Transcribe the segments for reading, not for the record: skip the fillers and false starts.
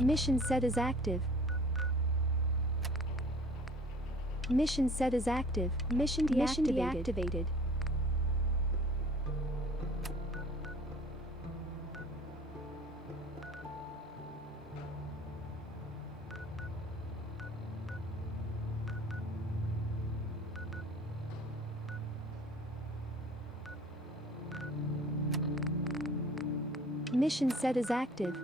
Mission set is active. Mission set is active. Mission deactivated. Mission set is active.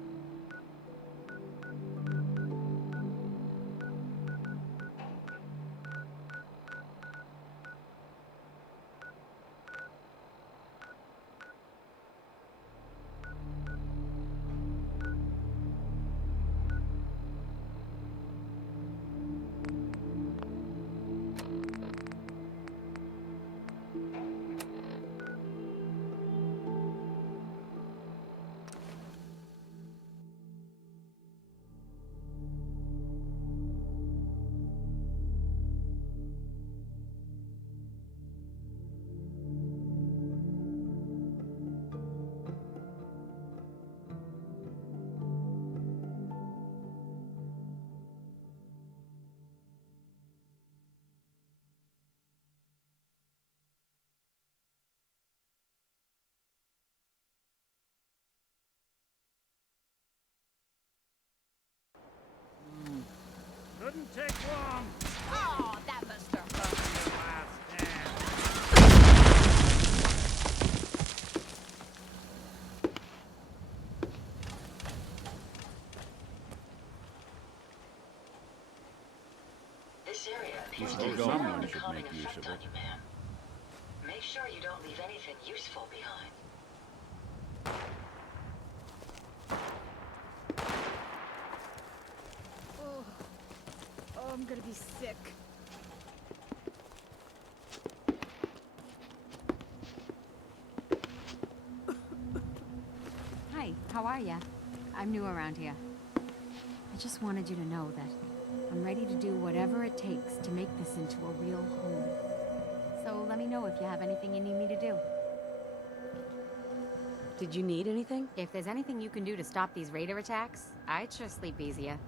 Couldn't take long. Oh, that must have hurt. Last stand. This area appears Suppose to be someone someone should calming make use effect of on it. you, man. Make sure you don't leave anything useful behind. Oh, I'm gonna be sick. Hi, how are ya? I'm new around here. I just wanted you to know that I'm ready to do whatever it takes to make this into a real home. So let me know if you have anything you need me to do. Did you need anything? If there's anything you can do to stop these raider attacks, I'd sure sleep easier.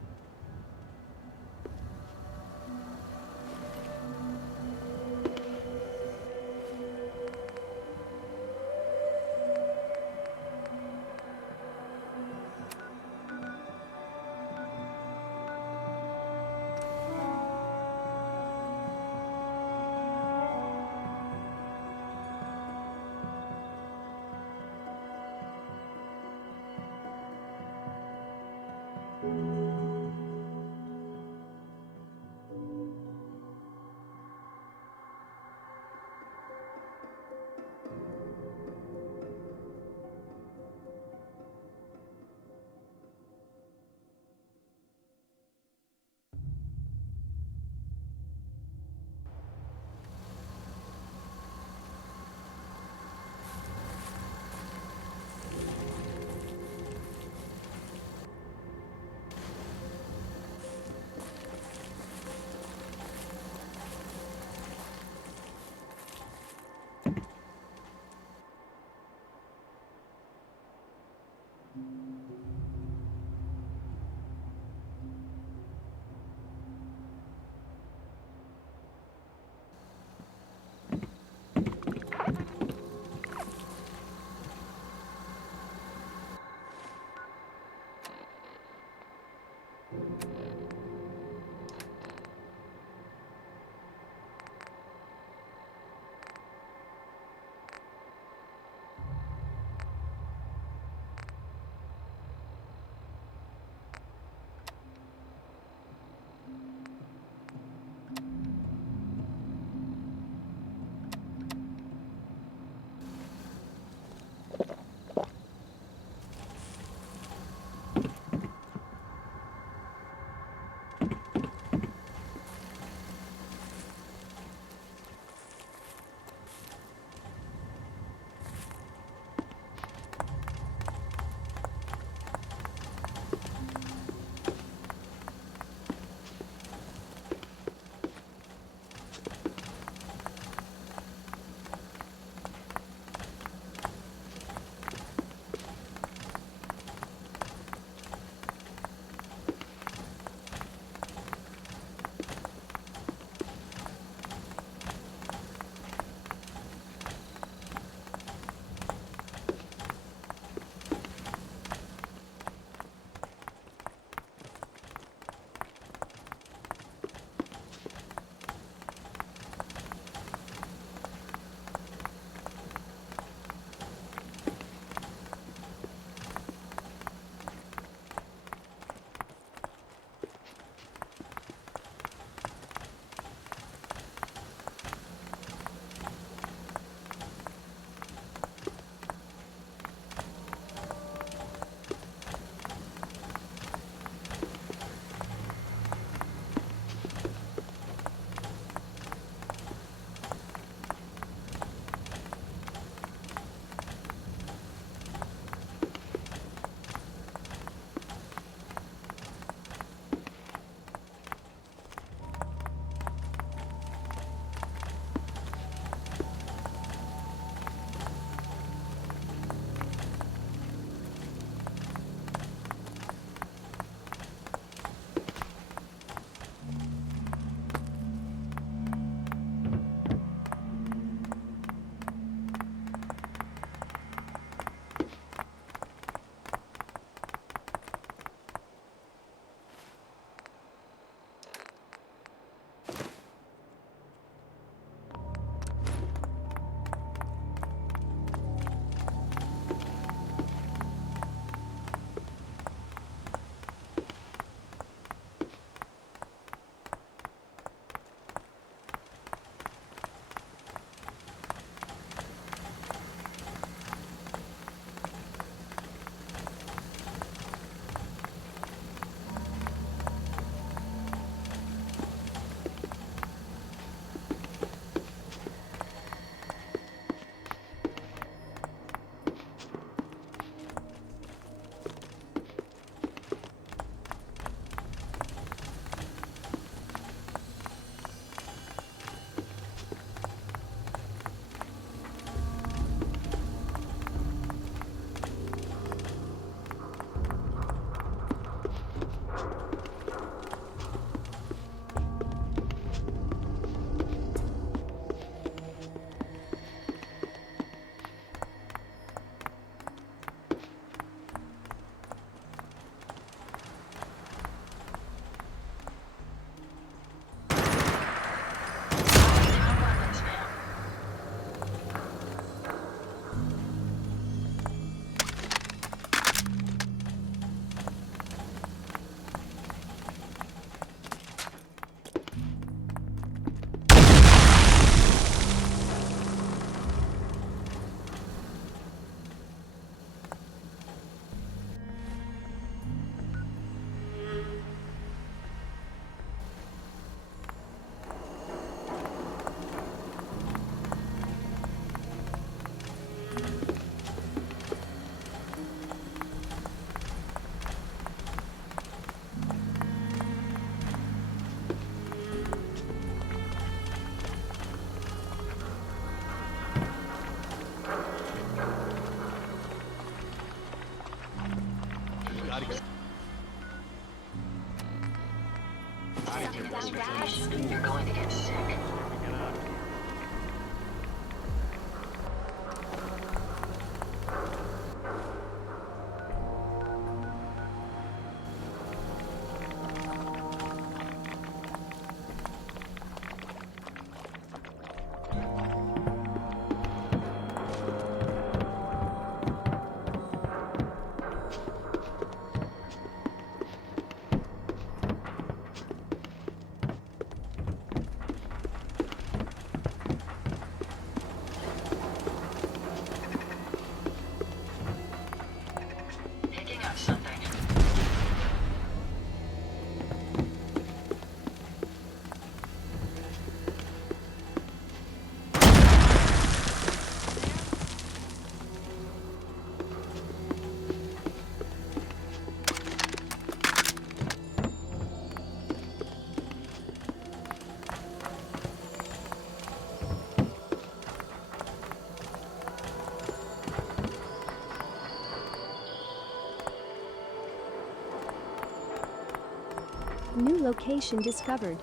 New location discovered.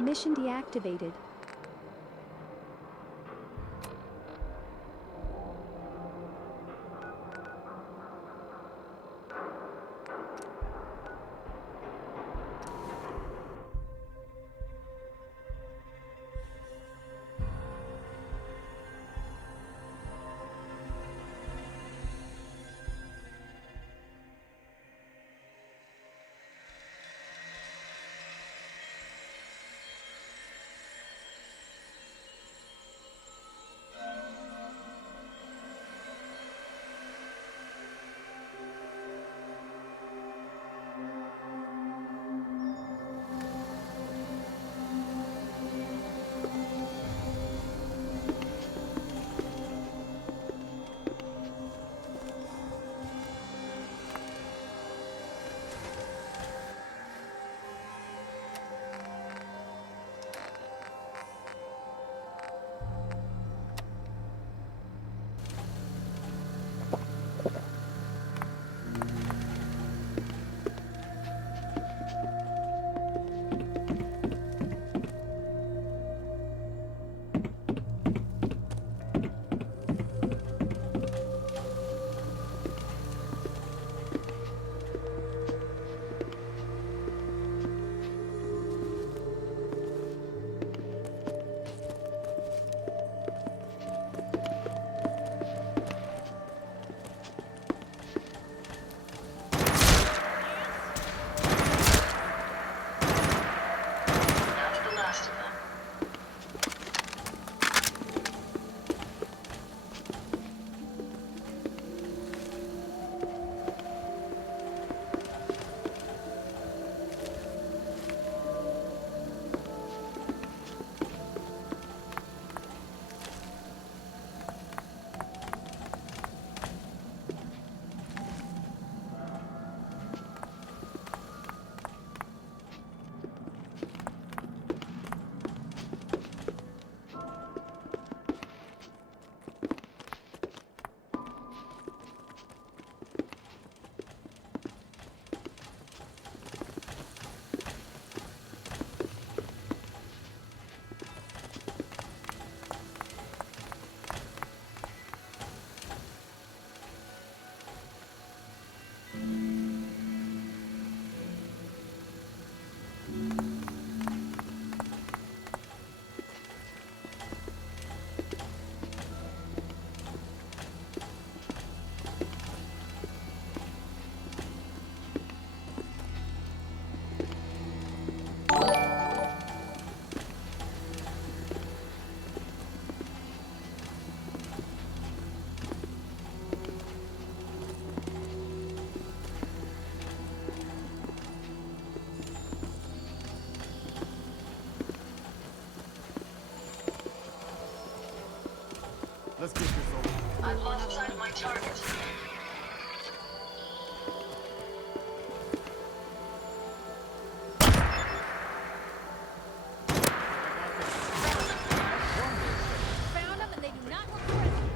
Mission deactivated. Let's get this over. I've lost sight of my target. Found them and they do not look friendly.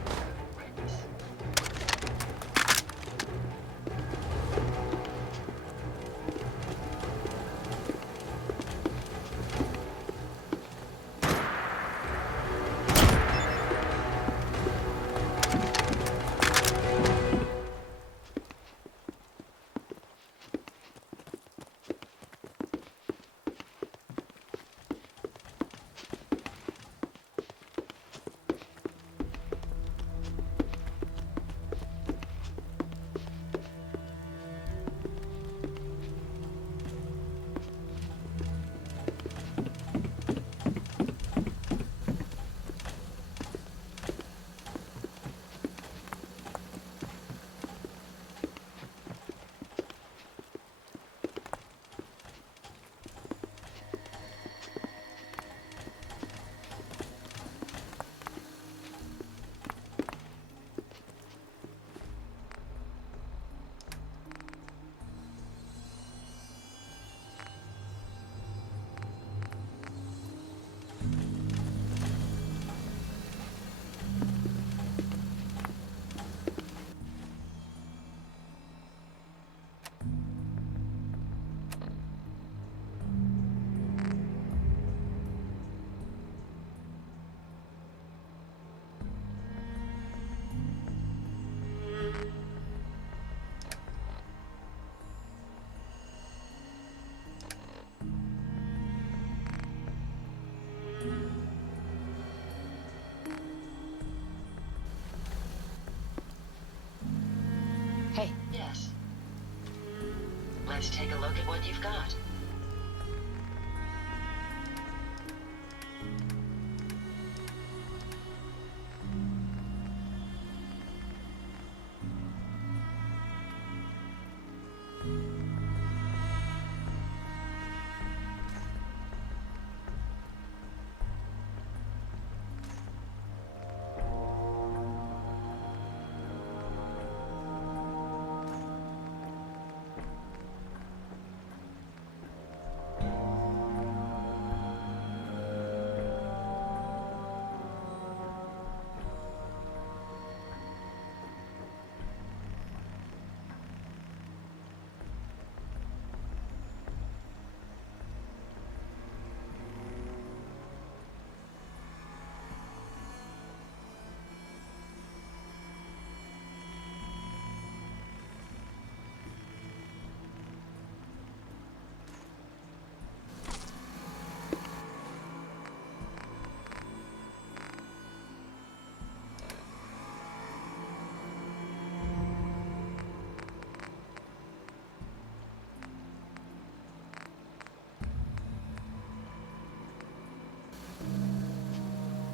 Hey. Yes. Let's take a look at what you've got.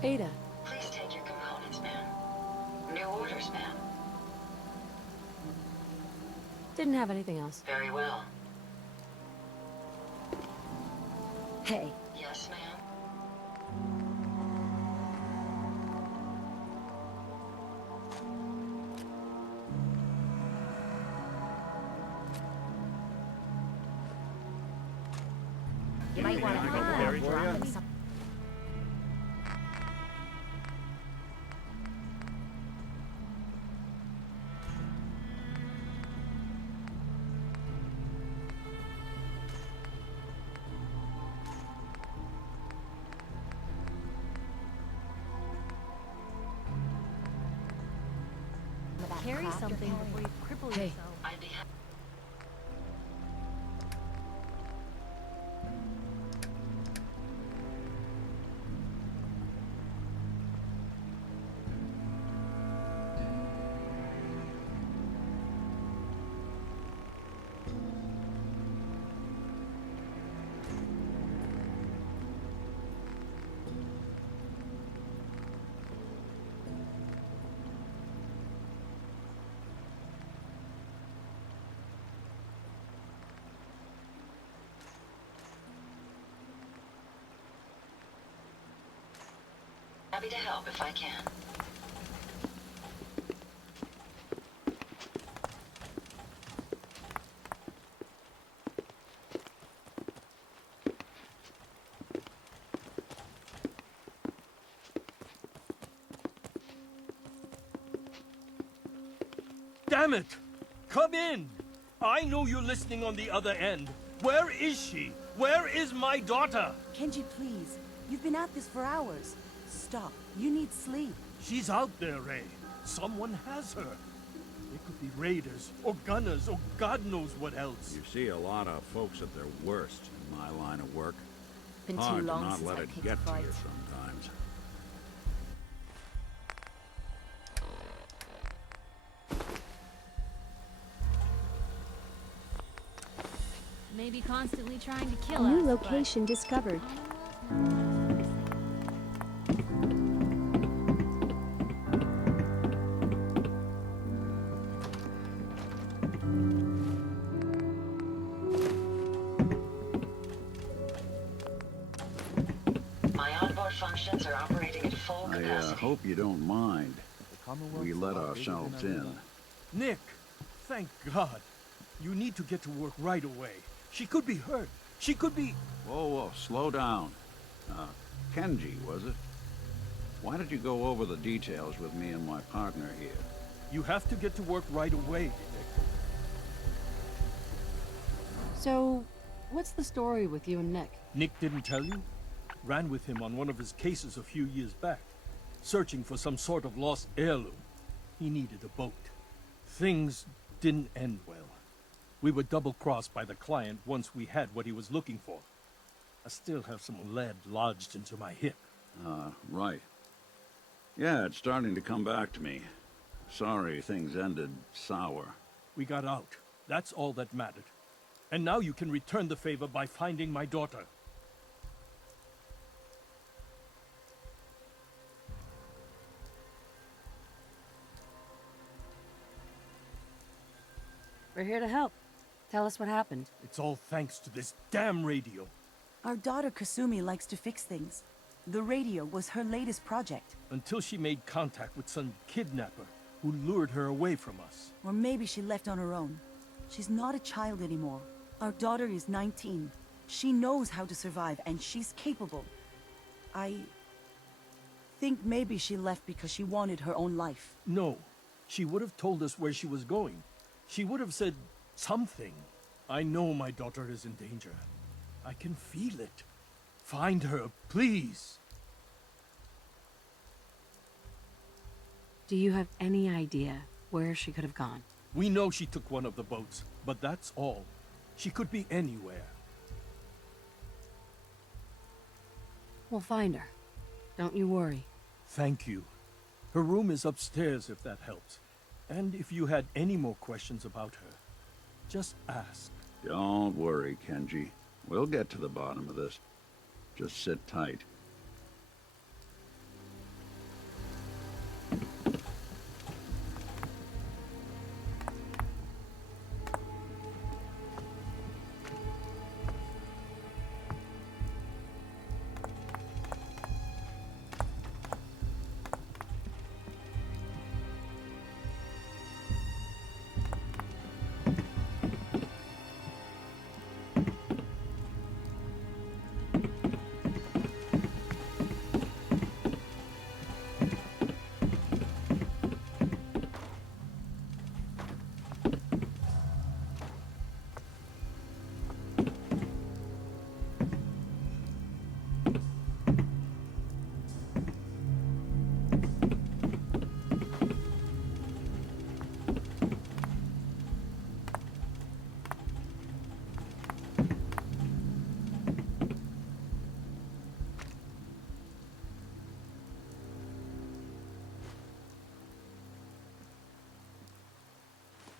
Ada, Please take your components, ma'am. New orders, ma'am. didn't have anything else. Very well. Hey, Yes, ma'am. You might want to Anything I can carry for ya? some. Carry something before you cripple yourself. I'd be happy. Happy to help if I can. Damn it! Come in! I know you're listening on the other end. Where is she? Where is my daughter? Kenji, please. You've been at this for hours. Stop. You need sleep. She's out there, Ray. Someone has her. It could be raiders, or gunners, or God knows what else. You see a lot of folks at their worst in my line of work. Been too Hard to long not since let I it picked get to fights. you sometimes. Maybe constantly trying to kill New us, but- location discovered. My onboard functions are operating at full I capacity. hope you don't mind. We let ourselves in. Nick, thank God. You need to get to work right away. She could be hurt. She could be... Whoa, whoa, slow down. Kenji, was it? Why did you go over the details with me and my partner here? You have to get to work right away, Nick. So, what's the story with you and Nick? Nick didn't tell you? Ran with him on one of his cases a few years back, searching for some sort of lost heirloom. He needed a boat. Things didn't end well. We were double-crossed by the client once we had what he was looking for. I still have some lead lodged into my hip. Right. Yeah, it's starting to come back to me. Sorry things ended sour. We got out. That's all that mattered. And now you can return the favor by finding my daughter. We're here to help. Tell us what happened. It's all thanks to this damn radio. Our daughter Kasumi likes to fix things. The radio was her latest project. Until she made contact with some kidnapper who lured her away from us. Or maybe she left on her own. She's not a child anymore. Our daughter is 19. She knows how to survive, and she's capable. I think maybe she left because she wanted her own life. No, she would have told us where she was going. She would have said something. I know my daughter is in danger. I can feel it. Find her, please. Do you have any idea where she could have gone? We know she took one of the boats, but that's all. She could be anywhere. We'll find her. Don't you worry. Thank you. Her room is upstairs if that helps. And if you had any more questions about her, just ask. Don't worry, Kenji. We'll get to the bottom of this. Just sit tight.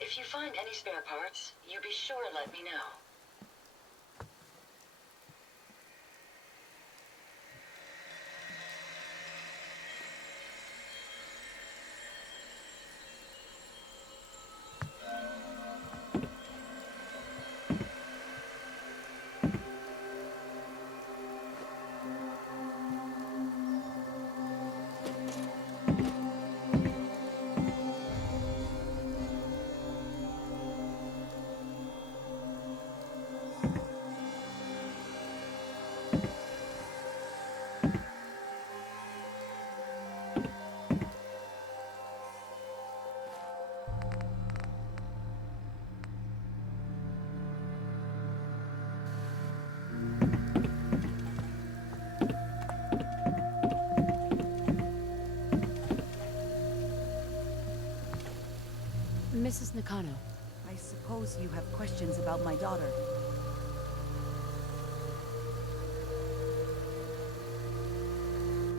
If you find any spare parts, you be sure to let me know. Mrs. Nakano, I suppose you have questions about my daughter.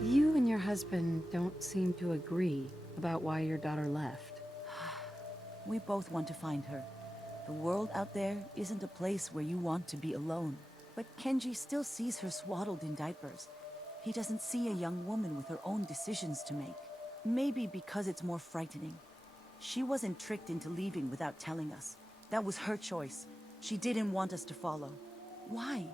you and your husband don't seem to agree about why your daughter left. We both want to find her. The world out there isn't a place where you want to be alone. But Kenji still sees her swaddled in diapers. He doesn't see a young woman with her own decisions to make. Maybe because it's more frightening. She wasn't tricked into leaving without telling us. That was her choice. She didn't want us to follow. Why?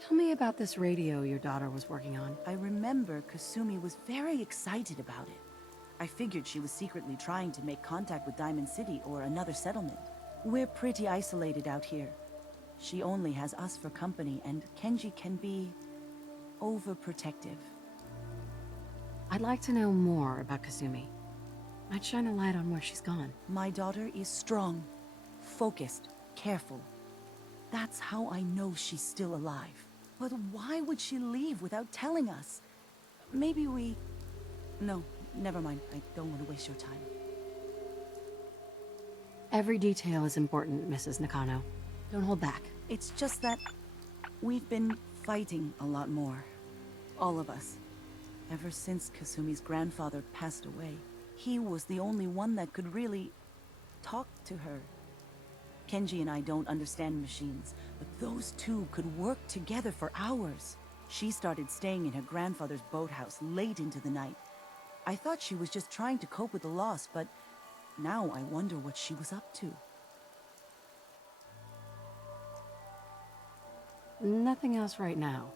Tell me about this radio your daughter was working on. I remember Kasumi was very excited about it. I figured she was secretly trying to make contact with Diamond City or another settlement. We're pretty isolated out here. She only has us for company, and Kenji can be overprotective. I'd like to know more about Kasumi. Might shine a light on where she's gone. My daughter is strong, focused, careful. That's how I know she's still alive. But why would she leave without telling us? Maybe we... No, never mind. I don't want to waste your time. Every detail is important, Mrs. Nakano. Don't hold back. It's just that we've been fighting a lot more. All of us. Ever since Kasumi's grandfather passed away. He was the only one that could really talk to her. Kenji and I don't understand machines, but those two could work together for hours. She started staying in her grandfather's boathouse late into the night. I thought she was just trying to cope with the loss, but now I wonder what she was up to. Nothing else right now.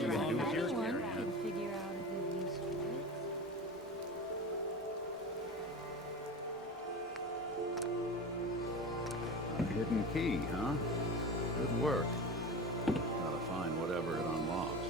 Anyone can figure out a good use for it. A hidden key, huh? Good work. Gotta find whatever it unlocks.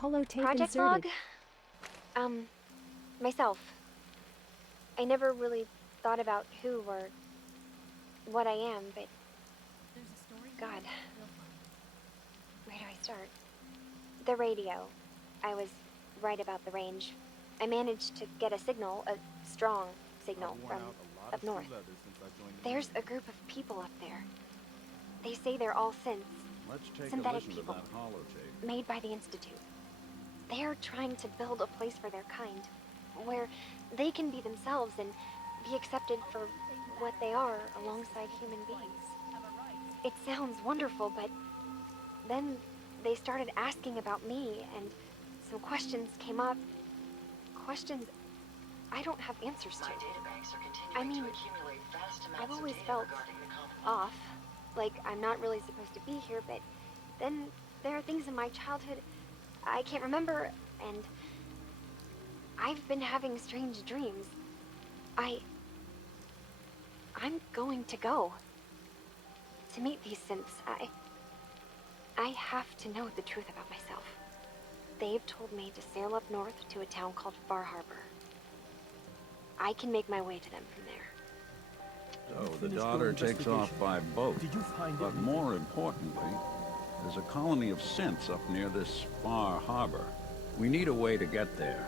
Holotape Project inserted. log? Myself. I never really thought about who or what I am, but God, where do I start? The radio. I was right about the range. I managed to get a signal, a strong signal from up north. There's a group of people up there. They say they're all synths, Let's take a synthetic listen to people, that holotape. made by the Institute. they're trying to build a place for their kind, where they can be themselves and be accepted for what they are alongside human beings. It sounds wonderful, but then they started asking about me, and some questions came up. Questions I don't have answers to. My databanks are I continuing mean, to accumulate vast amounts I've of always data felt regarding the colony. off, like I'm not really supposed to be here, but then there are things in my childhood I can't remember, and I've been having strange dreams. I'm going to go. To meet these synths, I have to know the truth about myself. They've told me to sail up north to a town called Far Harbor. I can make my way to them from there. So the Finished your daughter takes off investigation? by boat. Did you find But anything? more importantly, there's a colony of synths up near this Far Harbor. We need a way to get there.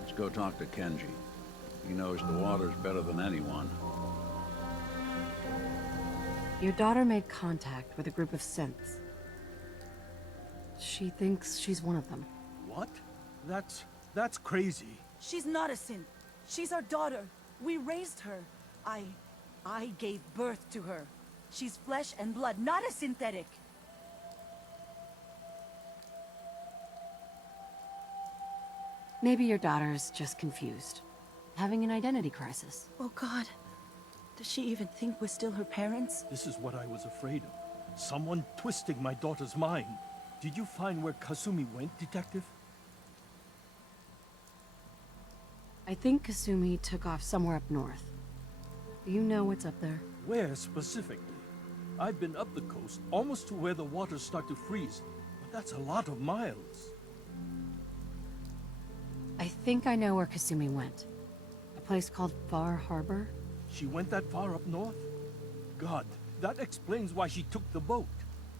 Let's go talk to Kenji. He knows the waters better than anyone. Your daughter made contact with a group of synths. She thinks she's one of them. What? That's crazy. She's not a synth. She's our daughter. We raised her. I gave birth to her. She's flesh and blood, not a synthetic. Maybe your daughter's just confused. Having an identity crisis. Oh God. Does she even think we're still her parents? This is what I was afraid of. Someone twisting my daughter's mind. Did you find where Kasumi went, Detective? I think Kasumi took off somewhere up north. Do you know what's up there? Where specifically? I've been up the coast, almost to where the waters start to freeze, but that's a lot of miles. I think I know where Kasumi went. A place called Far Harbor? She went that far up north? God, that explains why she took the boat.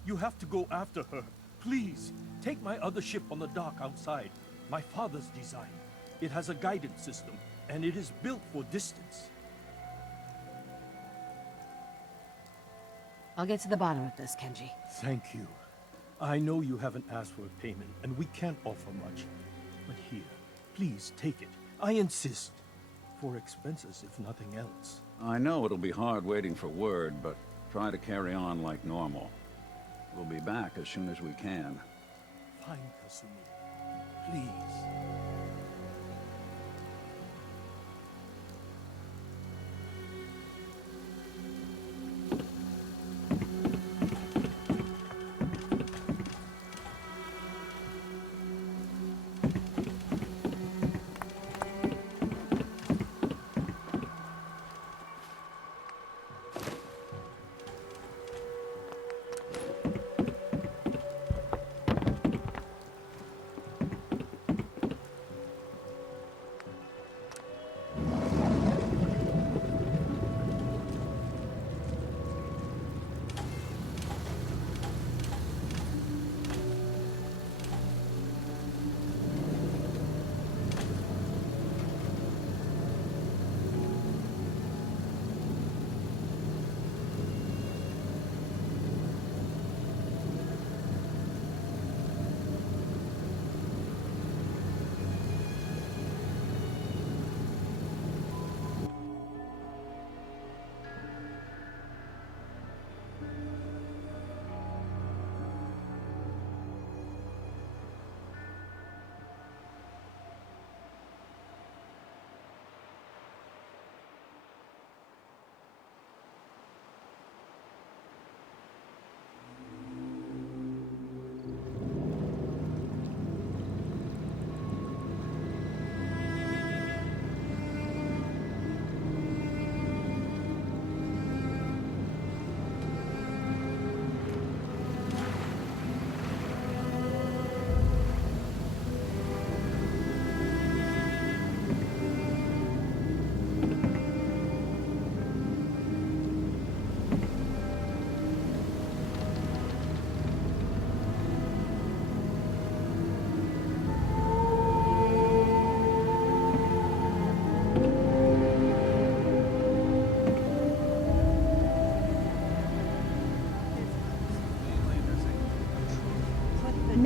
You have to go after her. Please, take my other ship on the dock outside. My father's design. It has a guidance system, and it is built for distance. I'll get to the bottom of this, Kenji. Thank you. I know you haven't asked for a payment, and we can't offer much. But here, please take it. I insist. For expenses, if nothing else. I know it'll be hard waiting for word, but try to carry on like normal. We'll be back as soon as we can. Find Kasumi. Please.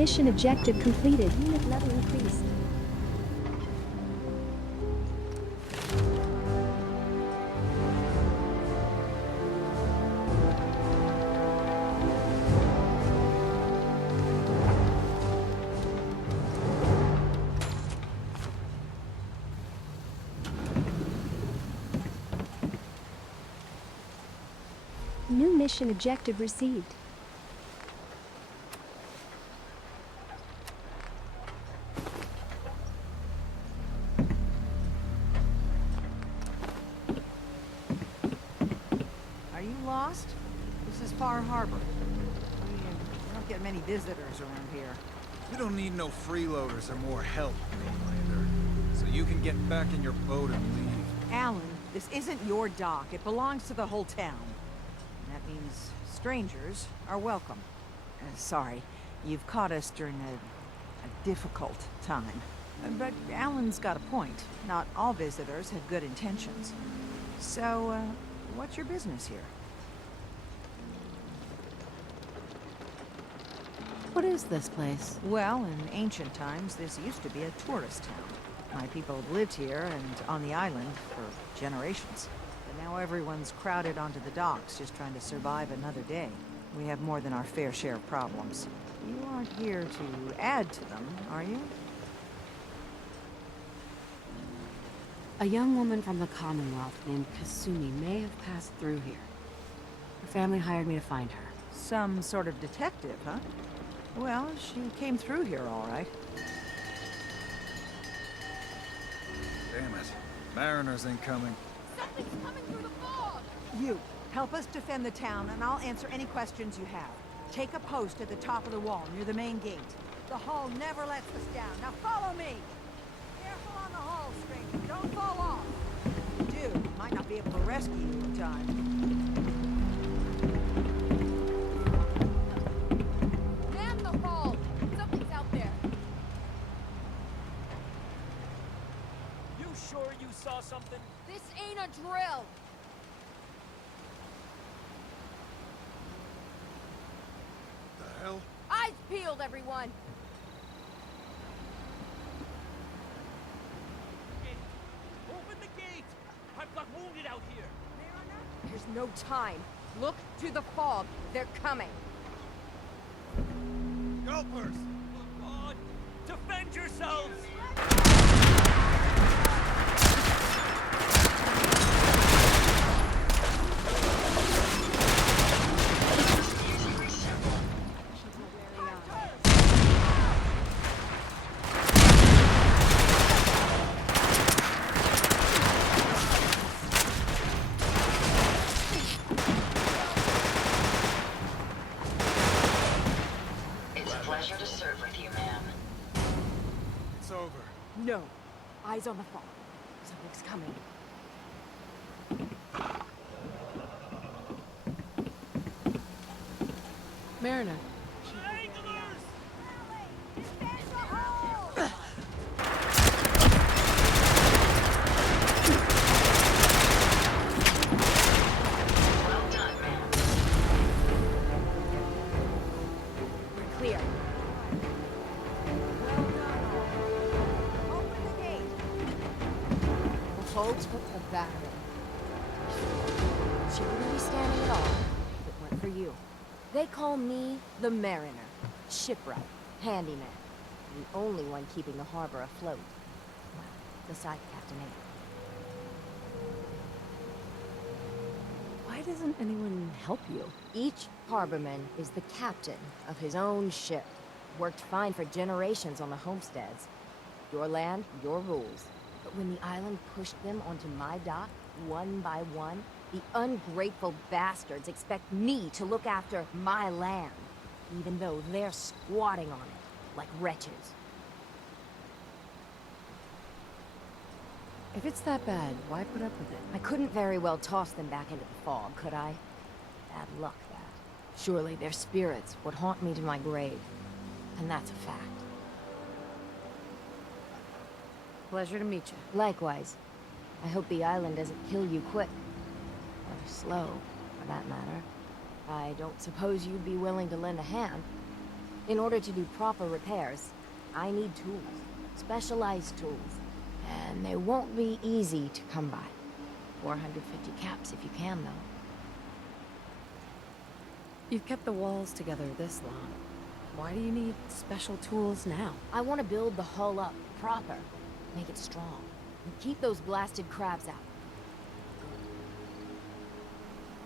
mission objective completed. Unit level increased. New mission objective received. Are you lost? This is Far Harbor. We don't get many visitors around here. We don't need no freeloaders or more help, mainlander. So you can get back in your boat and leave. Alan, this isn't your dock. It belongs to the whole town. And that means strangers are welcome. Sorry, you've caught us during a difficult time. But Alan's got a point. Not all visitors have good intentions. So, what's your business here? What is this place? Well, in ancient times, this used to be a tourist town. My people have lived here and on the island for generations. But now everyone's crowded onto the docks, just trying to survive another day. We have more than our fair share of problems. You aren't here to add to them, are you? A young woman from the Commonwealth named Kasumi may have passed through here. Her family hired me to find her. Some sort of detective, huh? Well, she came through here all right. Damn it. Mariners ain't coming. Something's coming through the fog! You, help us defend the town, and I'll answer any questions you have. Take a post at the top of the wall, near the main gate. The hull never lets us down. Now follow me! Careful on the hull, stranger. Don't fall off. If you do, might not be able to rescue you in time. Man the hull! Something's out there. You sure you saw something? This ain't a drill! The hell? Eyes peeled, everyone! Open the gate! I've got wounded out here! There's no time. Look to the fog. They're coming. Gulpers! Oh God! Defend yourselves! It's a pleasure to serve with you, ma'am. It's over. No. Eyes on the fog. Something's coming. Mariner. Well done, ma'am. We're clear. Well done, all. Open the gate. The hull took the battery. She wouldn't be standing at all if it weren't for you. They call me the Mariner. Shipwright. Handyman. The only one keeping the harbor afloat. Well, beside Captain A. Why doesn't anyone help you? Each harborman is the captain of his own ship. Worked fine for generations on the homesteads. Your land, your rules. But when the island pushed them onto my dock, one by one, the ungrateful bastards expect me to look after my land, even though they're squatting on it like wretches. If it's that bad, why put up with it? I couldn't very well toss them back into the fog, could I? Bad luck, that. Surely their spirits would haunt me to my grave. And that's a fact. Pleasure to meet you. Likewise. I hope the island doesn't kill you quick. Or slow, for that matter. I don't suppose you'd be willing to lend a hand. In order to do proper repairs, I need tools. Specialized tools. And they won't be easy to come by. 450 caps if you can, though. You've kept the walls together this long. Why do you need special tools now? I want to build the hull up, proper. Make it strong. And keep those blasted crabs out.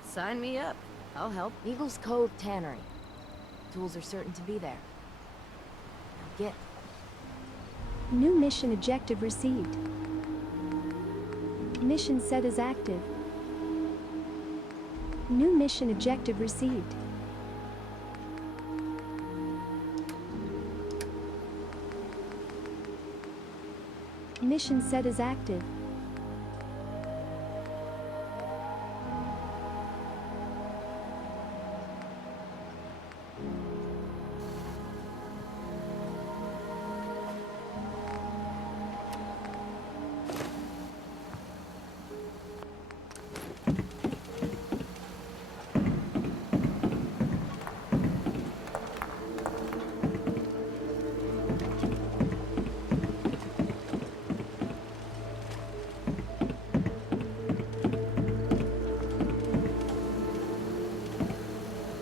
Sign me up. I'll help. Eagles Cove Tannery. Tools are certain to be there. Now get. New mission objective received. Mission set as active. New mission objective received. Mission set as active.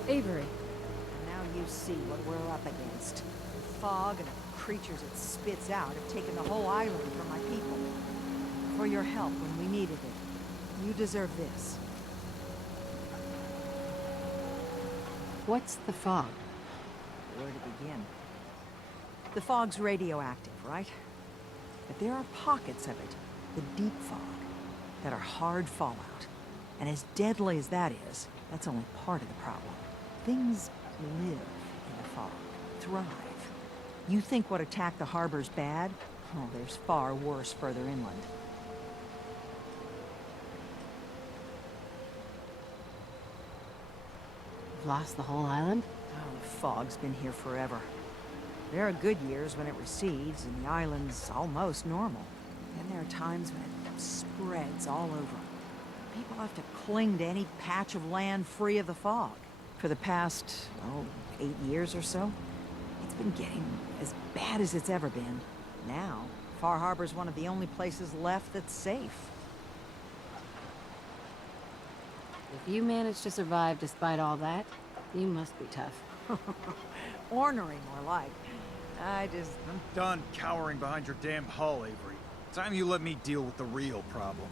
Avery. Now you see what we're up against. The fog and the creatures it spits out have taken the whole island from my people. For your help when we needed it. You deserve this. What's the fog? Where to begin? The fog's radioactive, right? But there are pockets of it, the deep fog, that are hard fallout. And as deadly as that is, that's only part of the problem. Things live in the fog, thrive. You think what attacked the harbor's bad? Oh, there's far worse further inland. You've lost the whole island? Oh, the fog's been here forever. There are good years when it recedes and the island's almost normal. Then there are times when it spreads all over. People have to cling to any patch of land free of the fog. For the past, 8 years or so, it's been getting as bad as it's ever been. Now, Far Harbor's one of the only places left that's safe. If you managed to survive despite all that, you must be tough. Ornery, more like. I'm done cowering behind your damn hull, Avery. Time you let me deal with the real problem.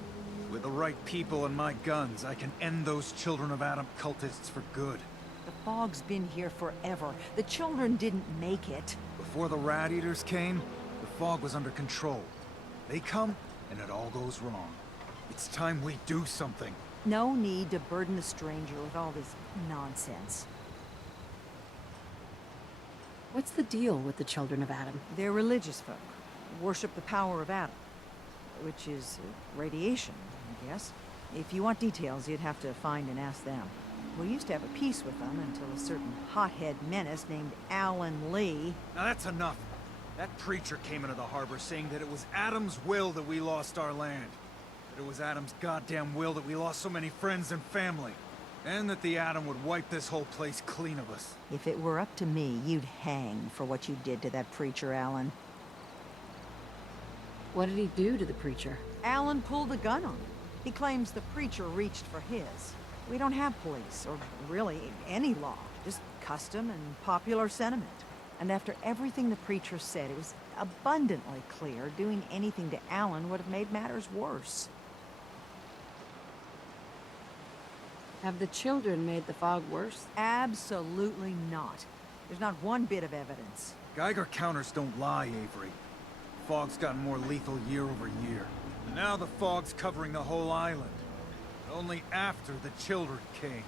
With the right people and my guns, I can end those Children of Adam cultists for good. The fog's been here forever. The children didn't make it. Before the Rat Eaters came, the fog was under control. They come, and it all goes wrong. It's time we do something. No need to burden the stranger with all this nonsense. What's the deal with the Children of Adam? They're religious folk. Worship the power of Adam. Which is radiation, I guess. If you want details, you'd have to find and ask them. We used to have a peace with them until a certain hothead menace named Alan Lee... Now that's enough. That preacher came into the harbor saying that it was Adam's will that we lost our land. That it was Adam's goddamn will that we lost so many friends and family. And that the Atom would wipe this whole place clean of us. If it were up to me, you'd hang for what you did to that preacher, Alan. What did he do to the preacher? Alan pulled a gun on him. He claims the preacher reached for his. We don't have police, or really any law. Just custom and popular sentiment. And after everything the preacher said, it was abundantly clear doing anything to Alan would have made matters worse. Have the children made the fog worse? Absolutely not. There's not one bit of evidence. Geiger counters don't lie, Avery. Fog's gotten more lethal year over year. And now the fog's covering the whole island. Only after the children came.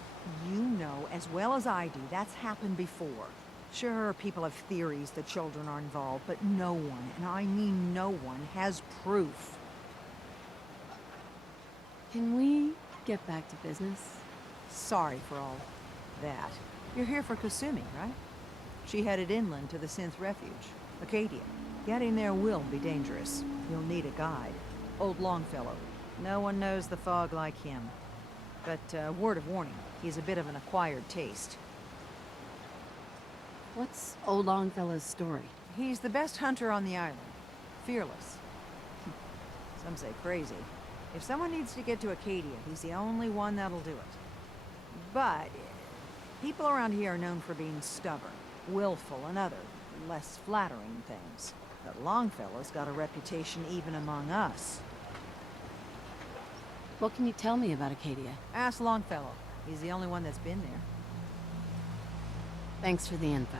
You know as well as I do that's happened before. Sure, people have theories the children are involved, but no one, and I mean no one, has proof. Can we get back to business? Sorry for all that. You're here for Kasumi, right? She headed inland to the Synth Refuge, Acadia. Getting there will be dangerous. You'll need a guide. Old Longfellow. No one knows the fog like him. But, word of warning, he's a bit of an acquired taste. What's old Longfellow's story? He's the best hunter on the island. Fearless. Some say crazy. If someone needs to get to Acadia, he's the only one that'll do it. But people around here are known for being stubborn, willful, and other, less flattering things. But Longfellow's got a reputation even among us. What can you tell me about Acadia? Ask Longfellow. He's the only one that's been there. Thanks for the info.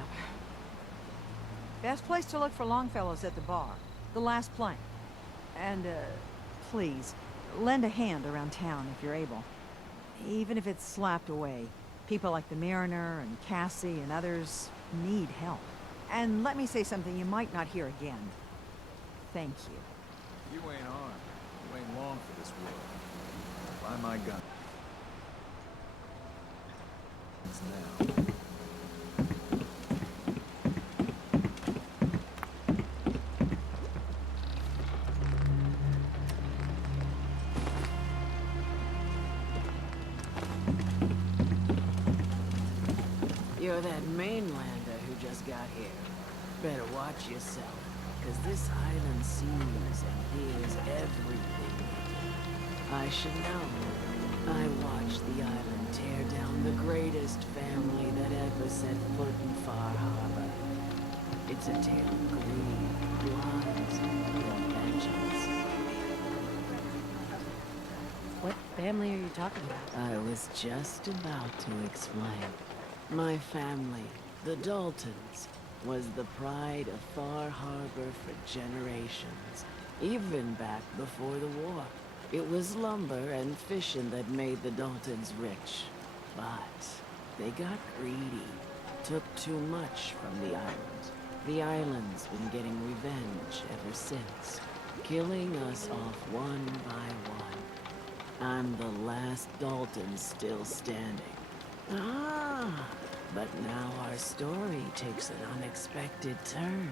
Best place to look for Longfellow's at the bar. The last plank. And, please, lend a hand around town if you're able. Even if it's slapped away. People like the Mariner and Cassie and others need help. And let me say something you might not hear again. Thank you. You ain't armed. You ain't long for this world. Buy my gun. It's now. You're that mainlander who just got here. Better watch yourself, because this island sees and hears everything you do. I should know. I watched the island tear down the greatest family that ever set foot in Far Harbor. It's a tale of greed, lies, and vengeance. What family are you talking about? I was just about to explain. My family, the Daltons, was the pride of Far Harbor for generations, even back before the war. It was lumber and fishing that made the Daltons rich. But they got greedy, took too much from the island. The island's been getting revenge ever since, killing us off one by one. I'm the last Dalton still standing. Ah, but now our story takes an unexpected turn.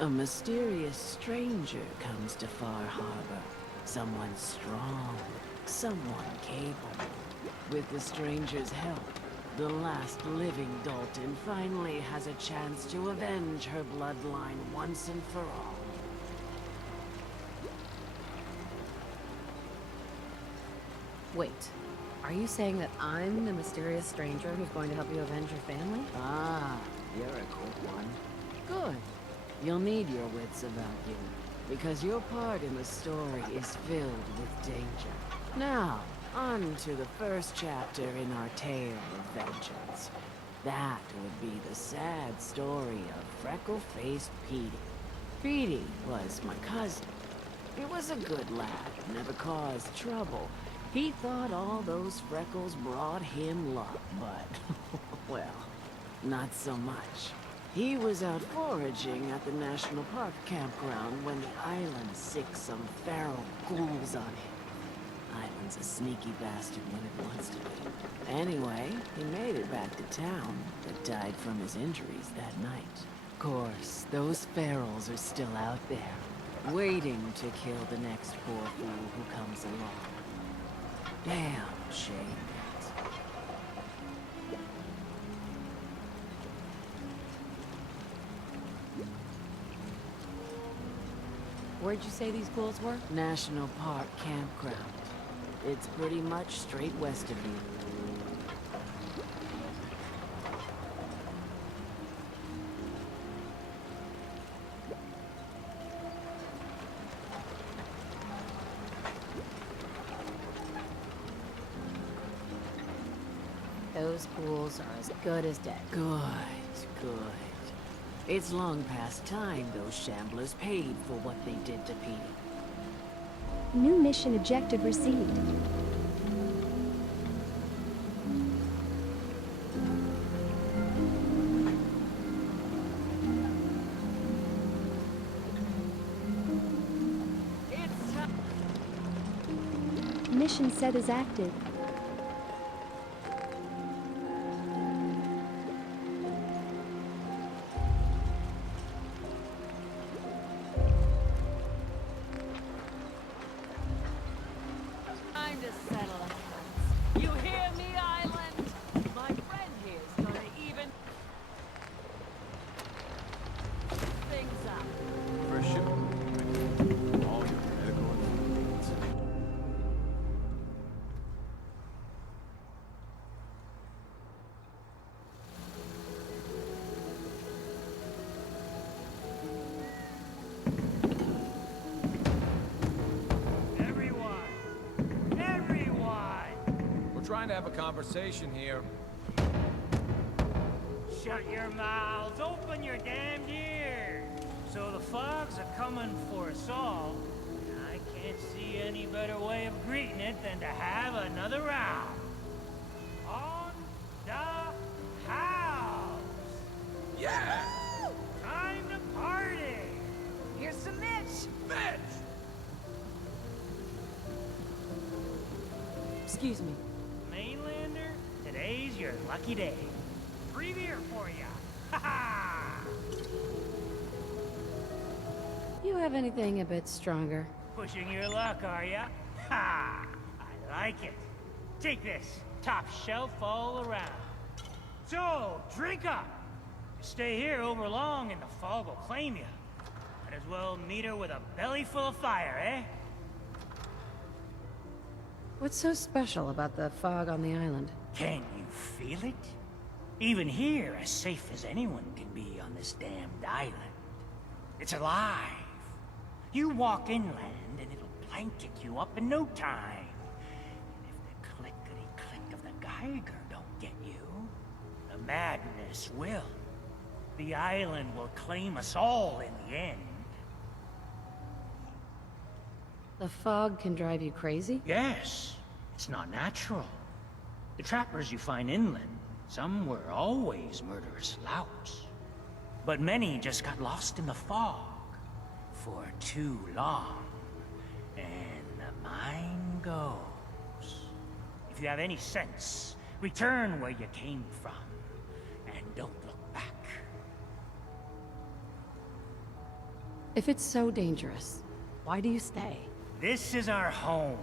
A mysterious stranger comes to Far Harbor. Someone strong, someone capable. With the stranger's help, the last living Dalton finally has a chance to avenge her bloodline once and for all. Wait, are you saying that I'm the mysterious stranger who's going to help you avenge your family? Ah, you're a quick one. Good. You'll need your wits about you, because your part in the story is filled with danger. Now, on to the first chapter in our tale of vengeance. That would be the sad story of freckle-faced Petey. Petey was my cousin. He was a good lad, never caused trouble. He thought all those freckles brought him luck, but, well, not so much. He was out foraging at the National Park campground when the island sicked some feral ghouls on him. Island's a sneaky bastard when it wants to be. Anyway, he made it back to town, but died from his injuries that night. Of course, those ferals are still out there, waiting to kill the next poor fool who comes along. Damn shame. Where'd you say these ghouls were? National Park campground. It's pretty much straight west of you. Those ghouls are as good as dead. Good, good. It's long past time those shamblers paid for what they did to Petey. New mission objective received. Mission set is active. Time to settle accounts. You hear me, Island? My friend here's gonna even... trying to have a conversation here. Shut your mouths, open your damned ears. So the fogs are coming for us all. I can't see any better way of greeting it than to have another round. On the house! Yeah! Time to party! Here's some Mitch! Mitch! Excuse me. Mainlander, today's your lucky day. Free beer for ya! Ha ha! You have anything a bit stronger? Pushing your luck, are ya? Ha! I like it. Take this. Top shelf all around. So, drink up. You stay here over long and the fog will claim you. Might as well meet her with a belly full of fire, eh? What's so special about the fog on the island? Can you feel it? Even here, as safe as anyone can be on this damned island. It's alive. You walk inland and it'll blanket you up in no time. And if the clickety-click of the Geiger don't get you, the madness will. The island will claim us all in the end. The fog can drive you crazy? Yes, it's not natural. The trappers you find inland, some were always murderous louts. But many just got lost in the fog for too long. And the mind goes. If you have any sense, return where you came from. And don't look back. If it's so dangerous, why do you stay? This is our home.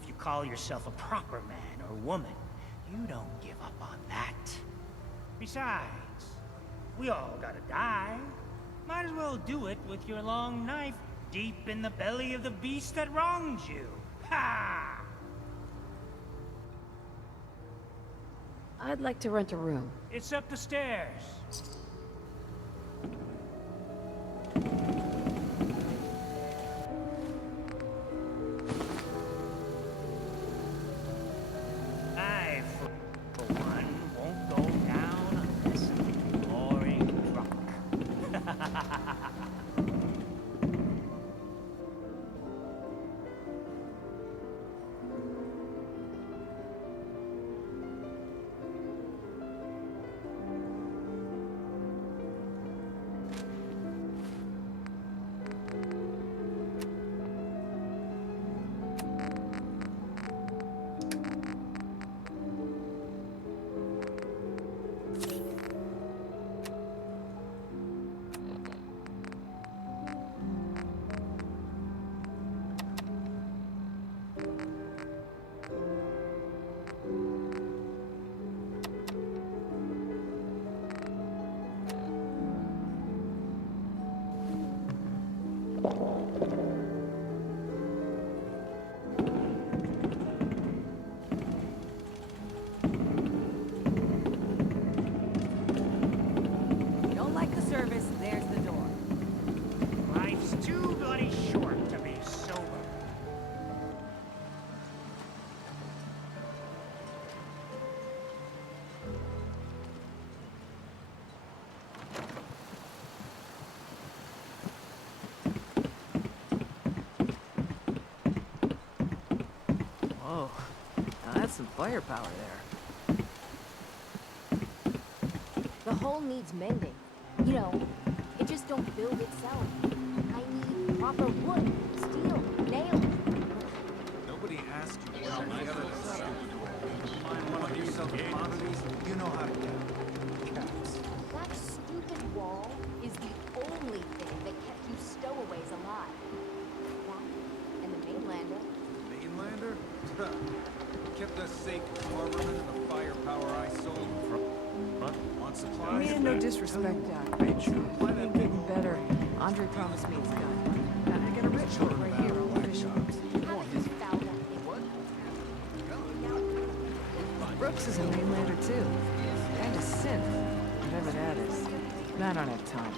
If you call yourself a proper man or woman, you don't give up on that. Besides, we all gotta die. Might as well do it with your long knife deep in the belly of the beast that wronged you. Ha! I'd like to rent a room. It's up the stairs. I, for one, won't go down unless I'm roaring drunk. Don't like the service, there's the door. Life's too bloody short to be sober. Whoa, now that's some firepower there. The hull needs mending. You know, it just don't build itself. I need proper wood, steel, nails. Nobody asked you what together to stupid Find one of yourself commodities, you know how to get them. Caps. That stupid wall is the only thing that kept you stowaways alive. That and the mainlander. Mainlander? Kept us safe from armament and the firepower I sold from. What? Want I supplies? mean, no disrespect, Doc. It's getting better. Andre promised me it's done. And I got a rich one right here on the fish shops. Brooks is a mainlander too. And a synth. Whatever that is. I don't have time.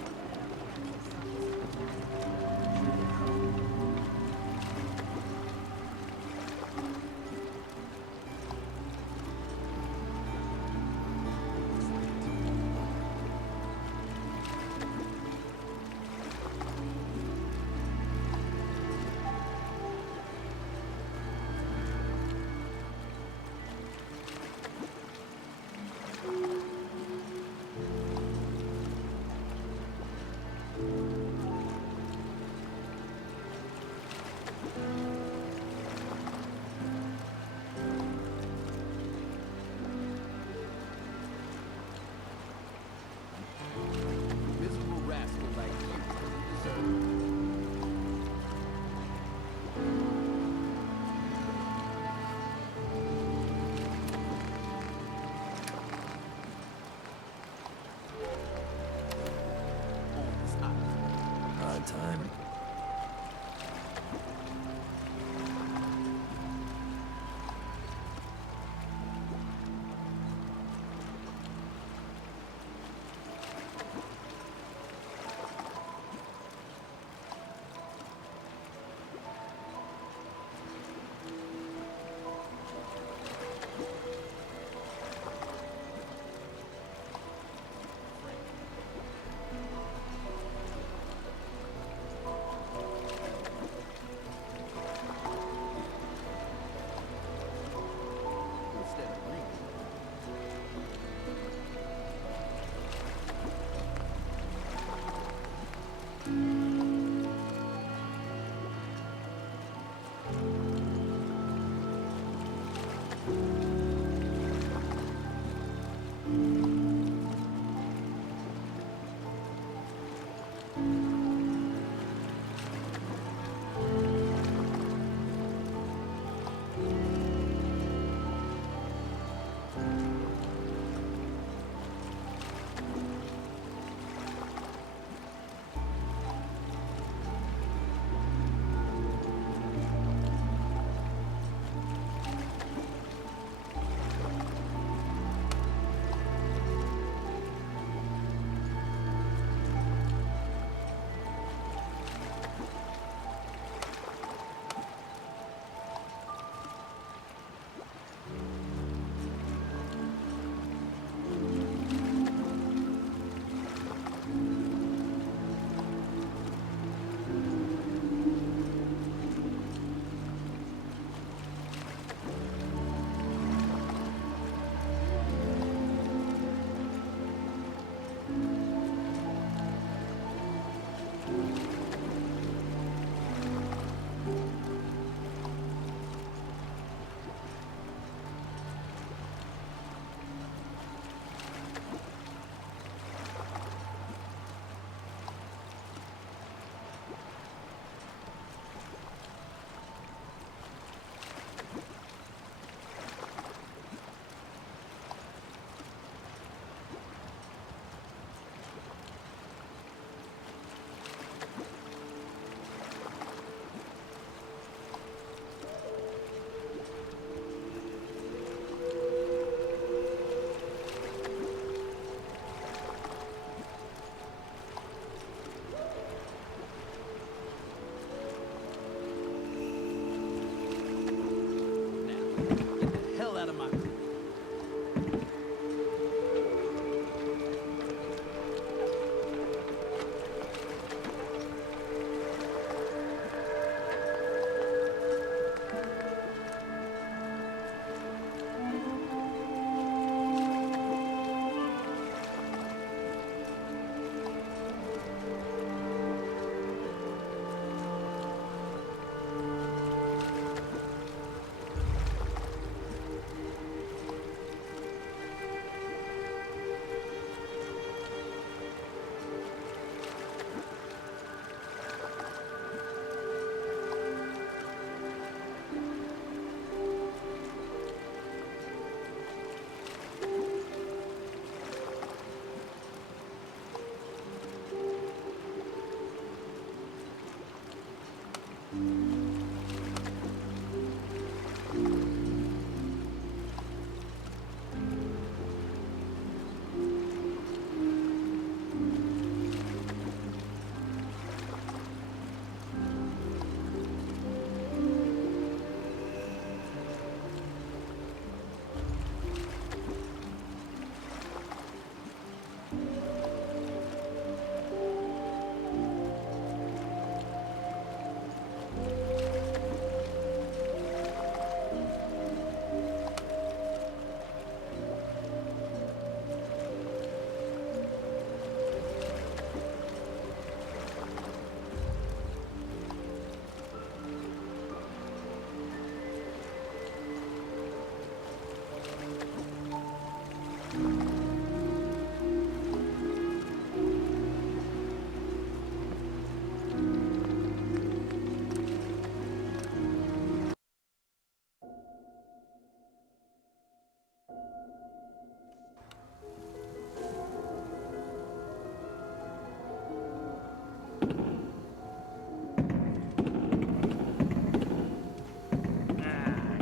Get the hell out of my...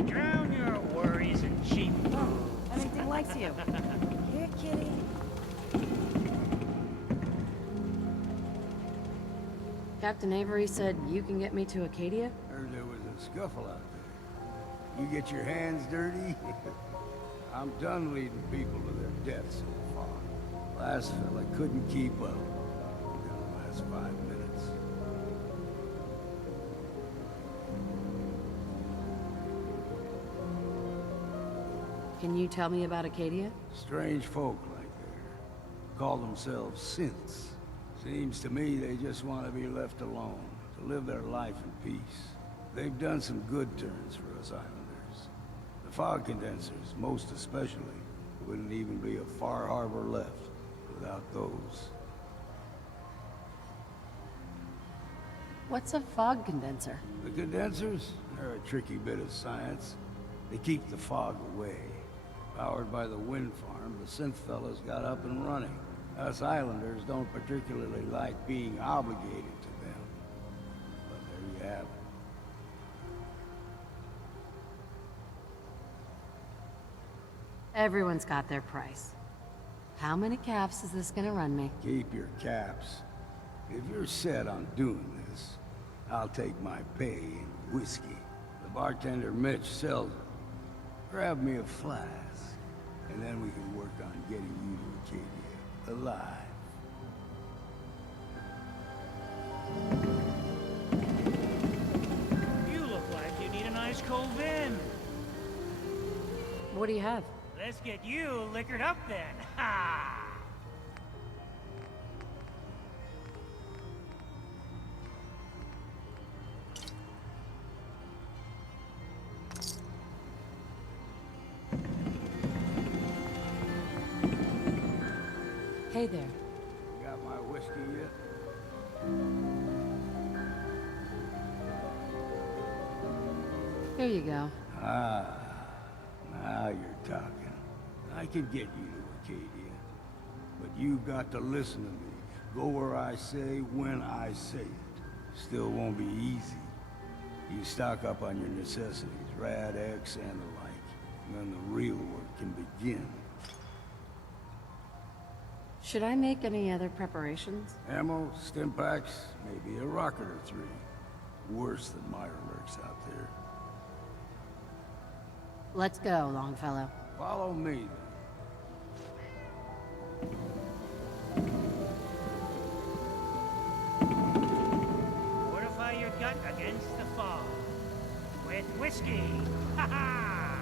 Drown your worries in cheap food. Anything likes you. Here, kitty. Captain Avery said you can get me to Acadia? Heard there was a scuffle out there. You get your hands dirty? I'm done leading people to their deaths so far. Last fella couldn't keep up. The last 5 minutes. Can you tell me about Acadia? Strange folk like there. Call themselves synths. Seems to me they just want to be left alone, to live their life in peace. They've done some good turns for us islanders. The fog condensers, most especially, wouldn't even be a Far Harbor left without those. What's a fog condenser? The condensers? They're a tricky bit of science. They keep the fog away. Powered by the wind farm, the synth fellas got up and running. Us islanders don't particularly like being obligated to them. But there you have it. Everyone's got their price. How many caps is this gonna run me? Keep your caps. If you're set on doing this, I'll take my pay in whiskey. The bartender Mitch sells it. Grab me a flask, and then we can work on getting you to Acadia alive. You look like you need an ice cold vin. What do you have? Let's get you liquored up then. Ha! Hey there. You got my whiskey yet? Here you go. Ah, now you're talking. I can get you to Acadia. But you've got to listen to me. Go where I say, when I say it. Still won't be easy. You stock up on your necessities, Rad X and the like. And then the real work can begin. Should I make any other preparations? Ammo, stim packs, maybe a rocket or three. Worse than Myra lurks out there. Let's go, Longfellow. Follow me, Fortify your gut against the fog. With whiskey. Ha ha!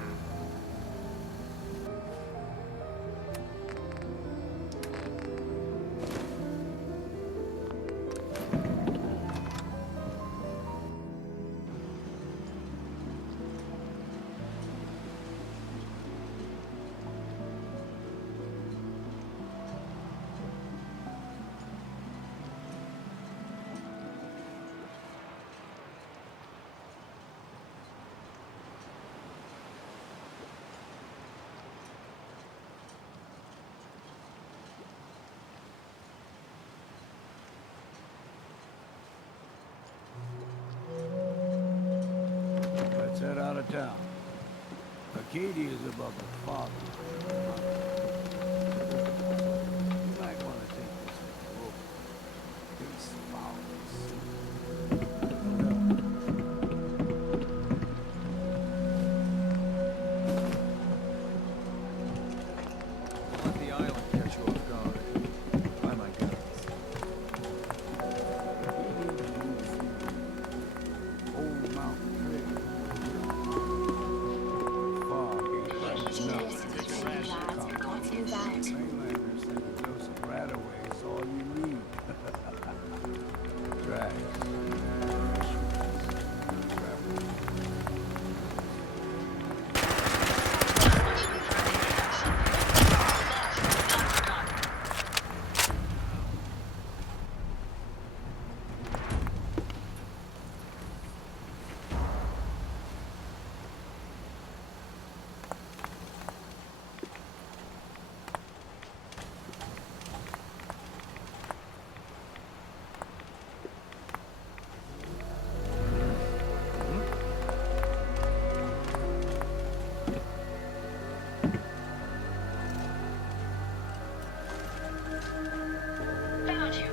Let's head out of town. Acadia is above the fog. You might want to take this thing over. These Let the island catch you off guard. By my guns. old mountain trail. Fog ain't like enough. Mainlanders think a dose of Radaway is all you need. Tracks. Found you.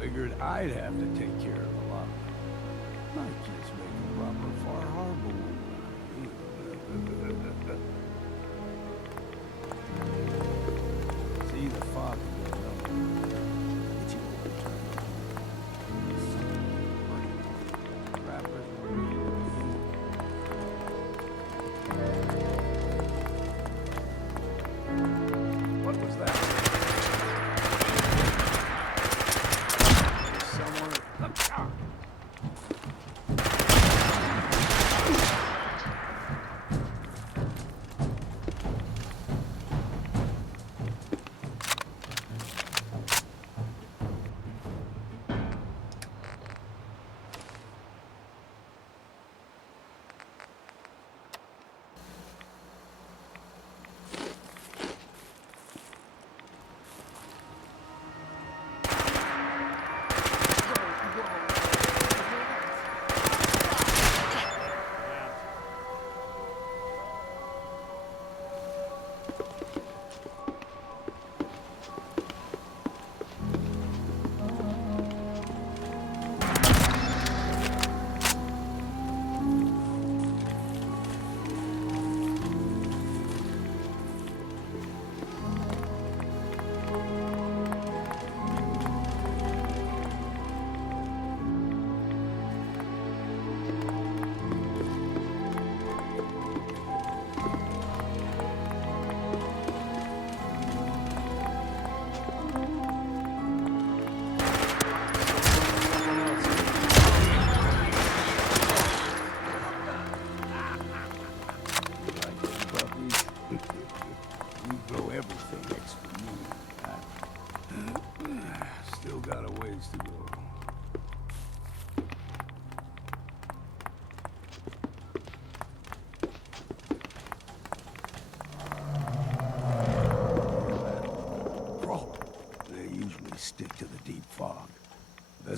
Figured I'd have to take care of a lot. Might just make a proper Far Harbor one. See the fog going up. Get you over turn. Rappers what was that?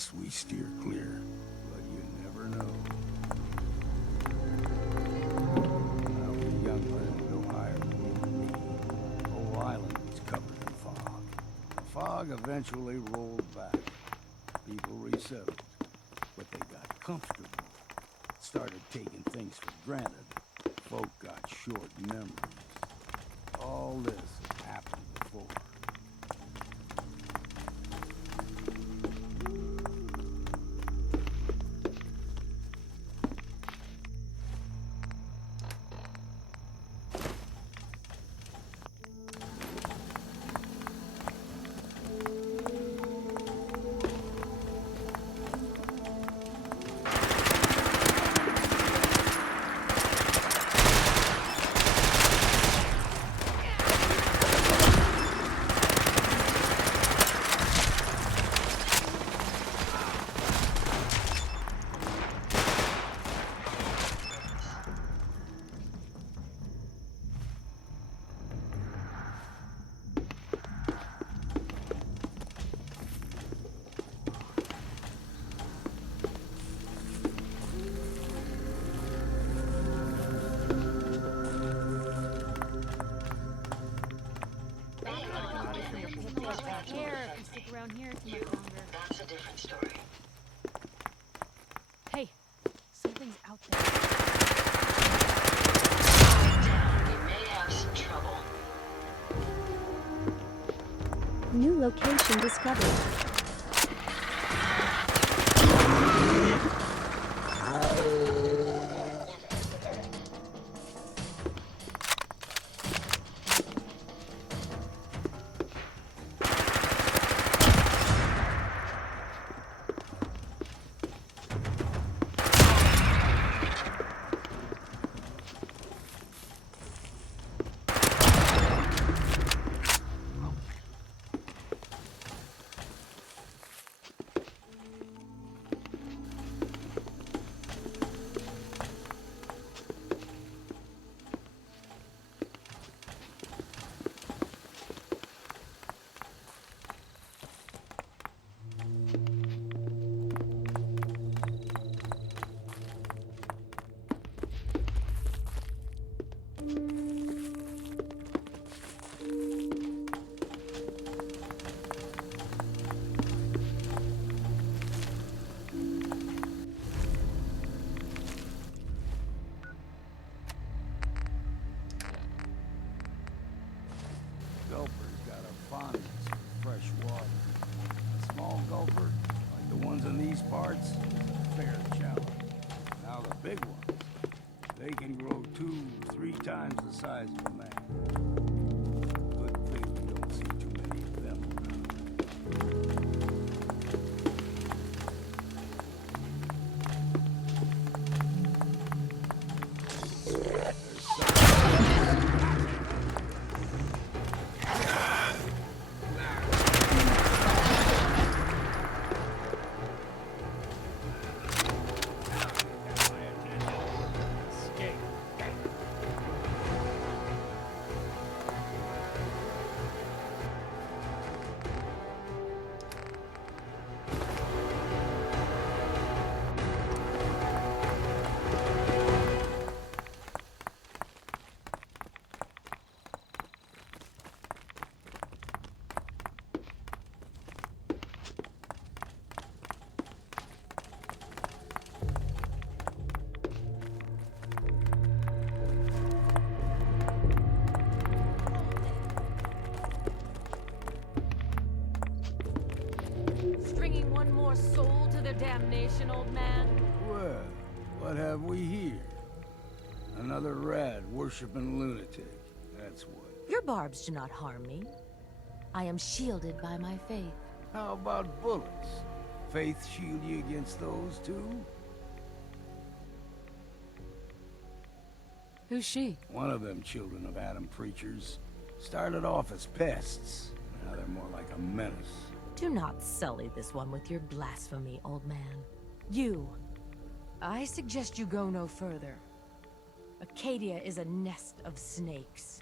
best we steer clear, but you never know. Now, the young men go higher than me. The whole island was covered in fog. The fog eventually rolled back. People resettled, but they got comfortable. Started taking things for granted. Folk got short memories. All this has happened before. Stick around here too much longer. That's a different story. Hey, something's out there. We may have some trouble. New location discovered. Gulper's got a fondness for fresh water. A small gulper, like the ones in these parts, fair challenge. Now the big ones, they can grow 2-3 times the size of a man. Good thing we don't see too many of them around. Stringing one more soul to their damnation, old man? Well, what have we here? Another rad-worshipping lunatic, that's what. Your barbs do not harm me. I am shielded by my faith. How about bullets? Faith shield you against those too? Who's she? One of them children of Adam preachers. Started off as pests. Now they're more like a menace. Do not sully this one with your blasphemy, old man. You. I suggest you go no further. Acadia is a nest of snakes.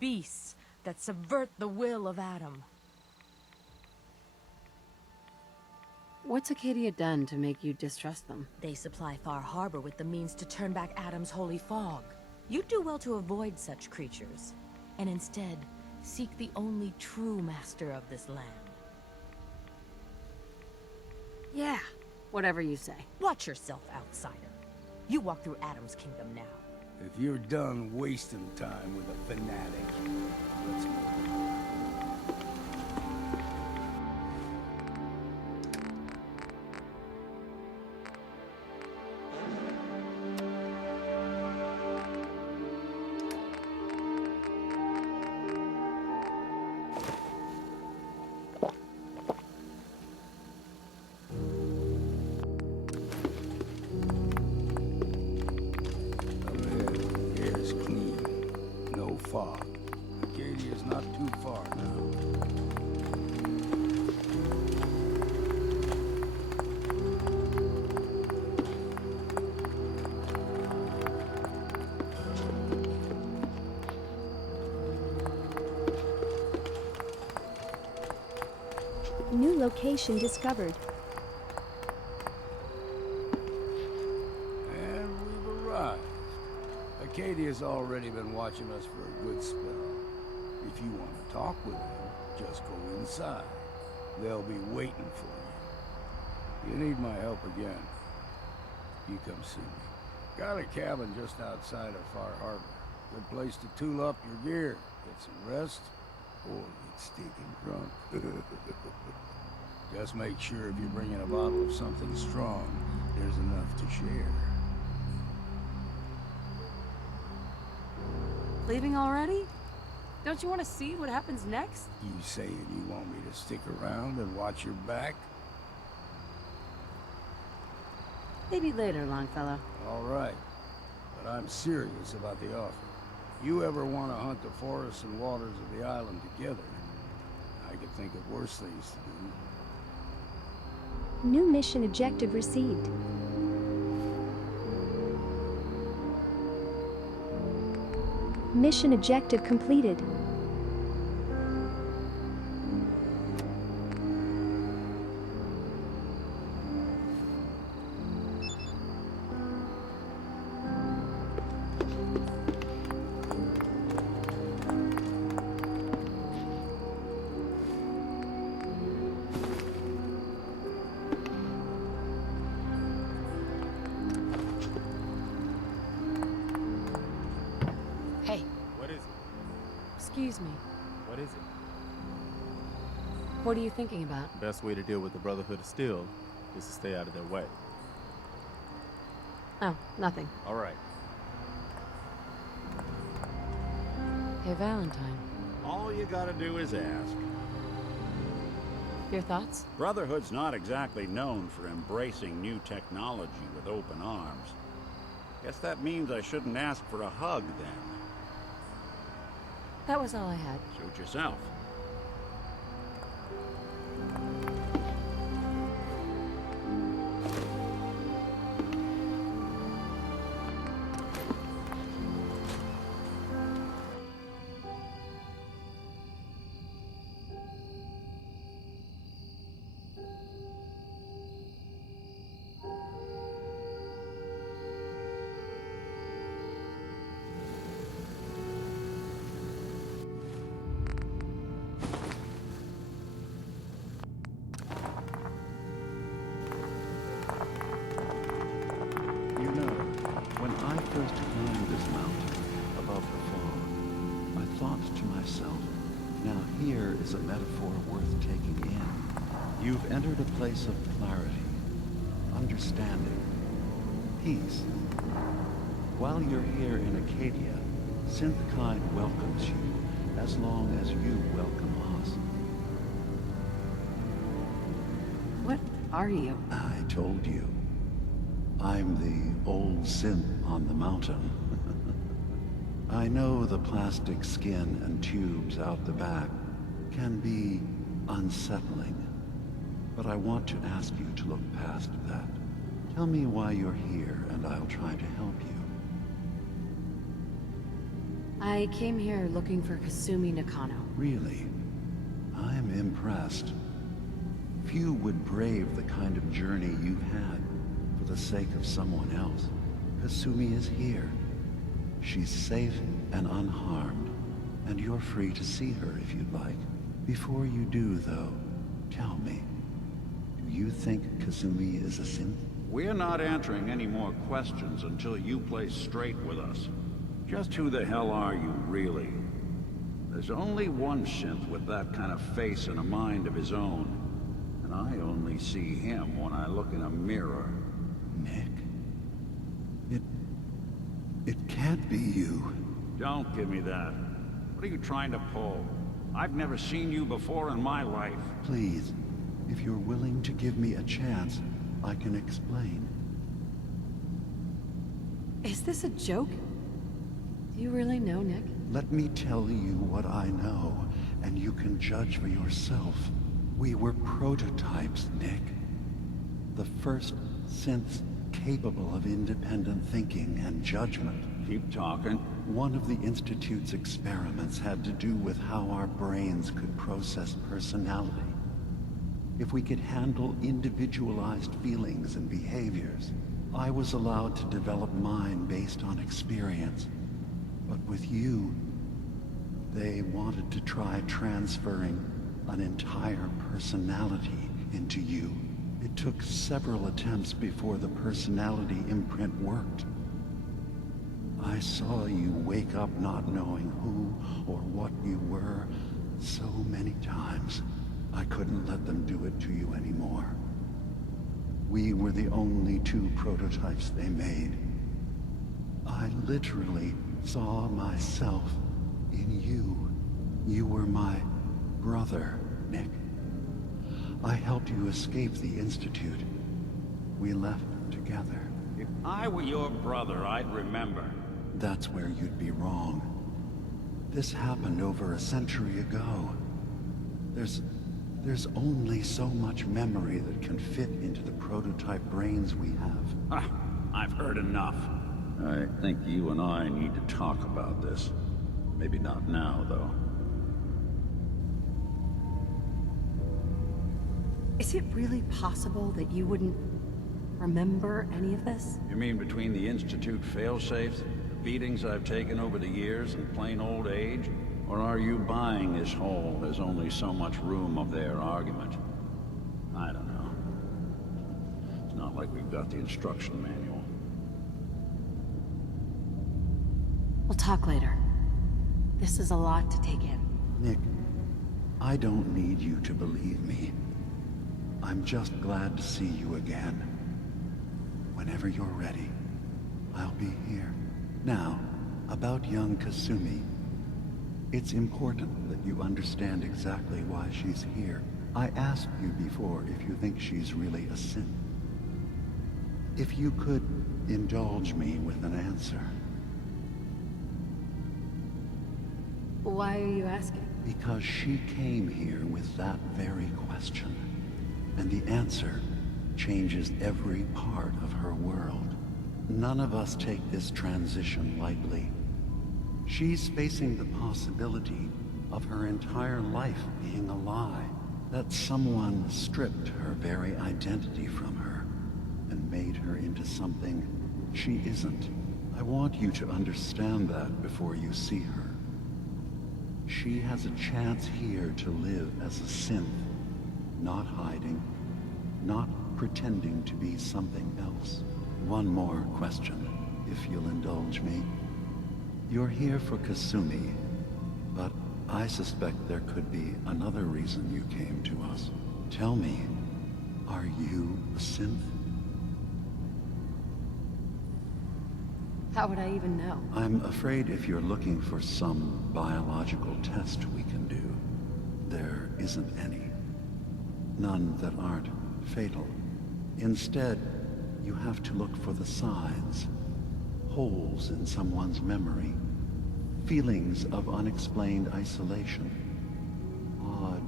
Beasts that subvert the will of Adam. What's Acadia done to make you distrust them? They supply Far Harbor with the means to turn back Adam's holy fog. You'd do well to avoid such creatures, and instead seek the only true master of this land. Yeah, whatever you say. Watch yourself, outsider. You walk through Adam's kingdom now. If you're done wasting time with a fanatic, let's move. Fog. Acadia's not too far now. New location discovered. And we've arrived. Acadia's already been watching us for a good spell. If you want to talk with them, just go inside. They'll be waiting for you. You need my help again, you come see me. Got a cabin just outside of Far Harbor. Good place to tool up your gear, get some rest, or get stinking drunk. Just make sure if you're bringing a bottle of something strong, there's enough to share. Leaving already? Don't you want to see what happens next? You saying you want me to stick around and watch your back? Maybe later, Longfellow. All right. But I'm serious about the offer. You ever want to hunt the forests and waters of the island together, I could think of worse things to do. New mission objective received. Mission objective completed. Hey. What is it? Excuse me. What is it? What are you thinking about? Best way to deal with the Brotherhood of Steel is to stay out of their way. Oh, nothing. All right. Hey, Valentine. All you gotta do is ask. Your thoughts? Brotherhood's not exactly known for embracing new technology with open arms. Guess that means I shouldn't ask for a hug, then. That was all I had. Suit yourself. You know, when I first climbed this mountain above the fog, I thought to myself, now here is a metaphor worth taking in. You've entered a place of clarity, understanding, peace. While you're here in Acadia, Synthkind welcomes you as long as you welcome us. What are you? I told you. I'm the old synth on the mountain. I know the plastic skin and tubes out the back can be unsettling, but I want to ask you to look past that. Tell me why you're here, and I'll try to help you. I came here looking for Kasumi Nakano. Really? I'm impressed. Few would brave the kind of journey you've had for the sake of someone else. Kasumi is here. She's safe and unharmed, and you're free to see her if you'd like. Before you do, though, tell me, do you think Kasumi is a synth? We're not answering any more questions until you play straight with us. Just who the hell are you, really? There's only one synth with that kind of face and a mind of his own. And I only see him when I look in a mirror. Nick? It can't be you. Don't give me that. What are you trying to pull? I've never seen you before in my life. Please, if you're willing to give me a chance, I can explain. Is this a joke? Do you really know, Nick? Let me tell you what I know, and you can judge for yourself. We were prototypes, Nick. The first synths capable of independent thinking and judgment. Keep talking. One of the Institute's experiments had to do with how our brains could process personality. If we could handle individualized feelings and behaviors. I was allowed to develop mine based on experience. But with you, they wanted to try transferring an entire personality into you. It took several attempts before the personality imprint worked. I saw you wake up not knowing who or what you were so many times. I couldn't let them do it to you anymore. We were the only two prototypes they made. I literally saw myself in you. You were my brother, Nick. I helped you escape the Institute. We left together. If I were your brother, I'd remember. That's where you'd be wrong. This happened over a century ago. There's only so much memory that can fit into the prototype brains we have. I've heard enough. I think you and I need to talk about this. Maybe not now, though. Is it really possible that you wouldn't remember any of this? You mean between the Institute failsafes, the beatings I've taken over the years, and plain old age? Or are you buying this whole "there's only so much room" of their argument? I don't know. It's not like we've got the instruction manual. We'll talk later. This is a lot to take in. Nick, I don't need you to believe me. I'm just glad to see you again. Whenever you're ready, I'll be here. Now, about young Kasumi. It's important that you understand exactly why she's here. I asked you before if you think she's really a synth. If you could indulge me with an answer. Why are you asking? Because she came here with that very question. And the answer changes every part of her world. None of us take this transition lightly. She's facing the possibility of her entire life being a lie. That someone stripped her very identity from her and made her into something she isn't. I want you to understand that before you see her. She has a chance here to live as a synth, not hiding, not pretending to be something else. One more question, if you'll indulge me. You're here for Kasumi, but I suspect there could be another reason you came to us. Tell me, are you a synth? How would I even know? I'm afraid if you're looking for some biological test we can do, there isn't any. None that aren't fatal. Instead, you have to look for the signs. Holes in someone's memory. Feelings of unexplained isolation. Odd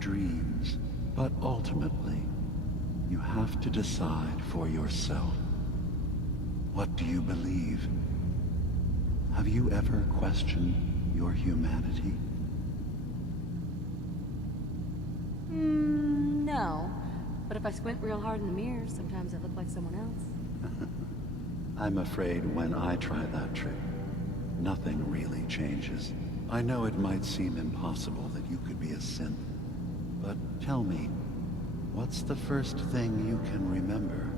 dreams. But ultimately, you have to decide for yourself. What do you believe? Have you ever questioned your humanity? No. But if I squint real hard in the mirror, sometimes I look like someone else. I'm afraid when I try that trick, nothing really changes. I know it might seem impossible that you could be a synth, but tell me, what's the first thing you can remember?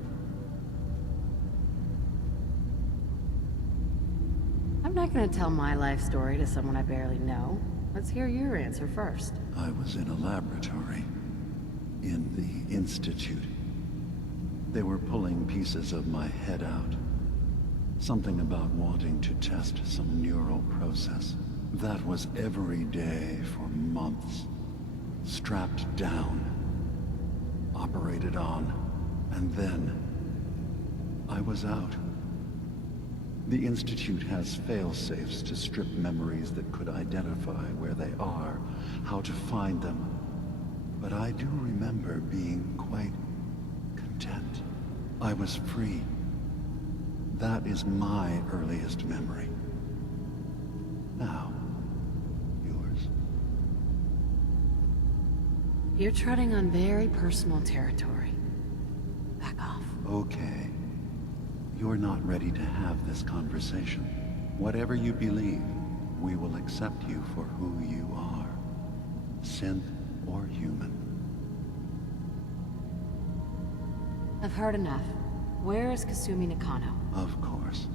I'm not gonna tell my life story to someone I barely know. Let's hear your answer first. I was in a laboratory, in the Institute. They were pulling pieces of my head out. Something about wanting to test some neural process. That was every day for months. Strapped down, operated on, and then I was out. The Institute has fail-safes to strip memories that could identify where they are, how to find them. But I do remember being quite content. I was free. That is my earliest memory. Now, yours. You're treading on very personal territory. Back off. Okay. You're not ready to have this conversation. Whatever you believe, we will accept you for who you are. Synth or human. I've heard enough. Where is Kasumi Nakano? Of course.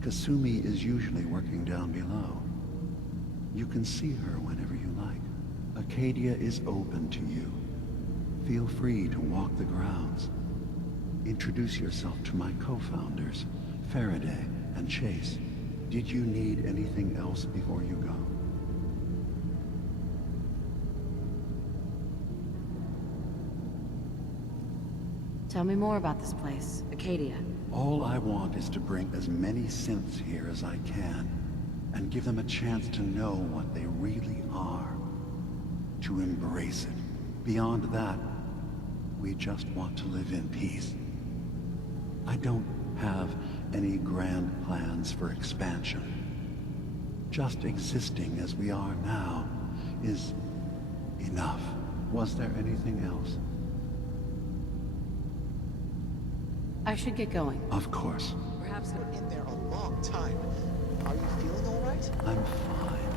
Kasumi is usually working down below. You can see her whenever you like. Acadia is open to you. Feel free to walk the grounds. Introduce yourself to my co-founders, Faraday and Chase. Did you need anything else before you go? Tell me more about this place, Acadia. All I want is to bring as many synths here as I can, and give them a chance to know what they really are. To embrace it. Beyond that, we just want to live in peace. I don't have any grand plans for expansion. Just existing as we are now is enough. Was there anything else? I should get going. Of course. Perhaps been in there a long time. Are you feeling all right? I'm fine.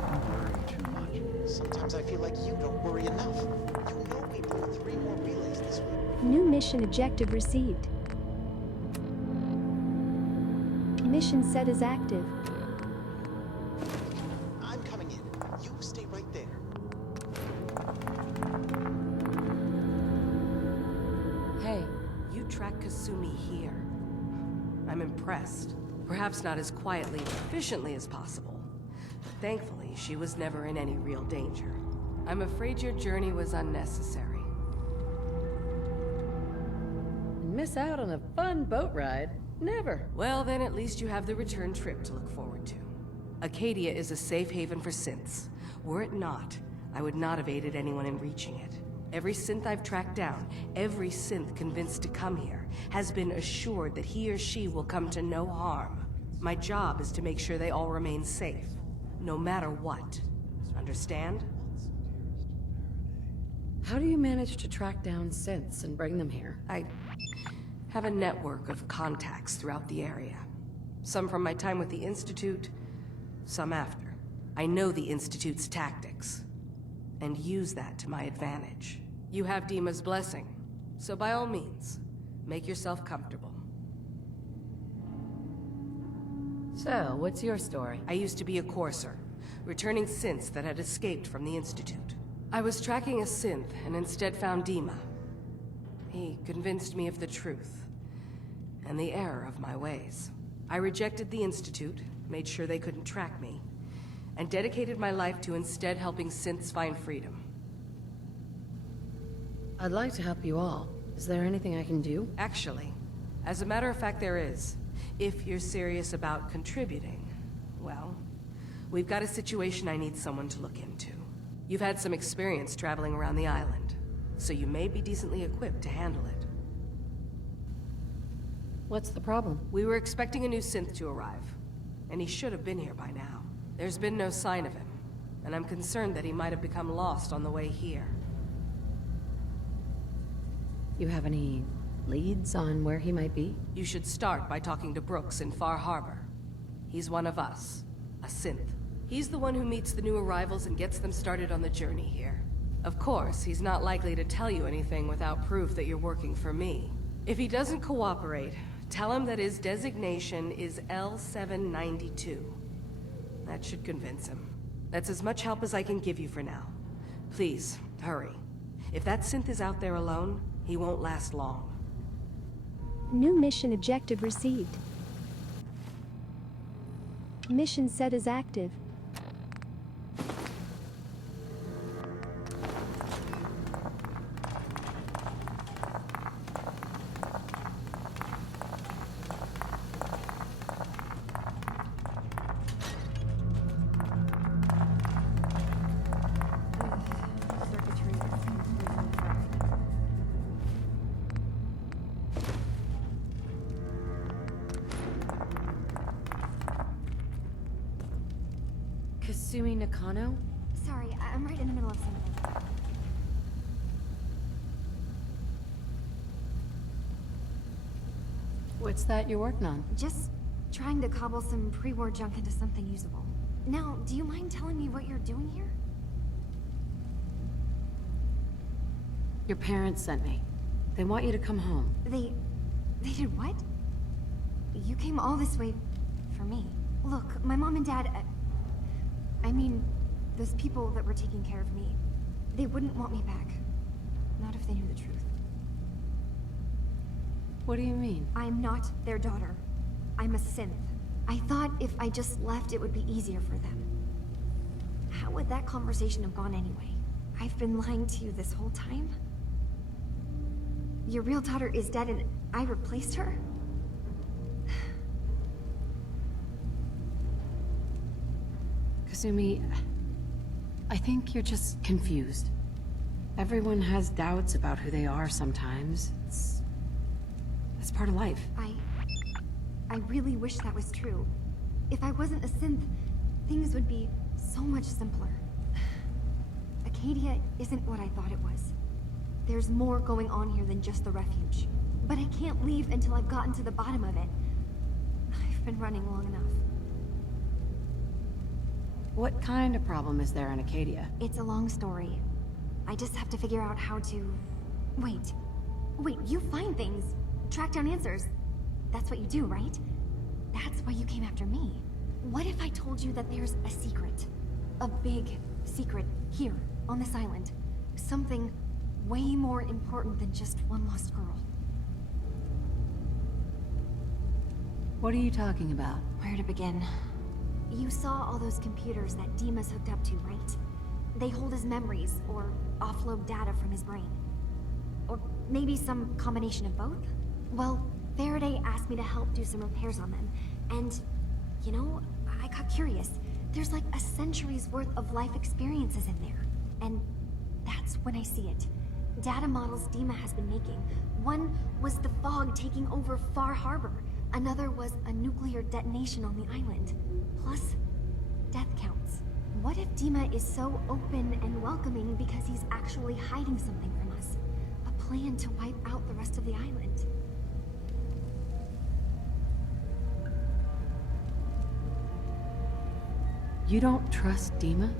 Don't worry too much. Sometimes I feel like you don't worry enough. You know we blew 3 more relays this week. New mission objective received. Mission set is active. I'm coming in. You stay right there. Hey, you track Kasumi here. I'm impressed. Perhaps not as quietly and efficiently as possible. But thankfully, she was never in any real danger. I'm afraid your journey was unnecessary. Miss out on a fun boat ride? Never. Well, then at least you have the return trip to look forward to. Acadia is a safe haven for synths. Were it not, I would not have aided anyone in reaching it. Every synth I've tracked down, every synth convinced to come here, has been assured that he or she will come to no harm. My job is to make sure they all remain safe, no matter what. Understand? How do you manage to track down synths and bring them here? I have a network of contacts throughout the area. Some from my time with the Institute, some after. I know the Institute's tactics, and use that to my advantage. You have Dima's blessing, so by all means, make yourself comfortable. So, what's your story? I used to be a courser, returning synths that had escaped from the Institute. I was tracking a synth and instead found Dima. He convinced me of the truth and the error of my ways. I rejected the Institute, made sure they couldn't track me, and dedicated my life to instead helping synths find freedom. I'd like to help you all. Is there anything I can do? Actually, as a matter of fact, there is. If you're serious about contributing, well, we've got a situation I need someone to look into. You've had some experience traveling around the island, so you may be decently equipped to handle it. What's the problem? We were expecting a new synth to arrive, and he should have been here by now. There's been no sign of him, and I'm concerned that he might have become lost on the way here. You have any leads on where he might be? You should start by talking to Brooks in Far Harbor. He's one of us, a synth. He's the one who meets the new arrivals and gets them started on the journey here. Of course, he's not likely to tell you anything without proof that you're working for me. If he doesn't cooperate, tell him that his designation is L792. That should convince him. That's as much help as I can give you for now. Please, hurry. If that synth is out there alone, he won't last long. New mission objective received. Mission set as active. Kasumi Nakano? Sorry, I'm right in the middle of something. What's that you're working on? Just trying to cobble some pre-war junk into something usable. Now, do you mind telling me what you're doing here? Your parents sent me. They want you to come home. They did what? You came all this way for me. Look, my mom and dad, I mean, those people that were taking care of me, they wouldn't want me back. Not if they knew the truth. What do you mean? I'm not their daughter. I'm a synth. I thought if I just left, it would be easier for them. How would that conversation have gone anyway? I've been lying to you this whole time? Your real daughter is dead and I replaced her? Kasumi, I think you're just confused. Everyone has doubts about who they are sometimes. It's part of life. I really wish that was true. If I wasn't a synth, things would be so much simpler. Acadia isn't what I thought it was. There's more going on here than just the refuge. But I can't leave until I've gotten to the bottom of it. I've been running long enough. What kind of problem is there in Acadia? It's a long story. I just have to figure out how to... Wait, you find things. Track down answers. That's what you do, right? That's why you came after me. What if I told you that there's a secret? A big secret here, on this island. Something way more important than just one lost girl. What are you talking about? Where to begin? You saw all those computers that Dima's hooked up to, right? They hold his memories, or offload data from his brain. Or maybe some combination of both? Well, Faraday asked me to help do some repairs on them, and, you know, I got curious. There's like a century's worth of life experiences in there, and that's when I see it. Data models Dima has been making. One was the fog taking over Far Harbor. Another was a nuclear detonation on the island. Plus, death counts. What if Dima is so open and welcoming because he's actually hiding something from us? A plan to wipe out the rest of the island. You don't trust Dima?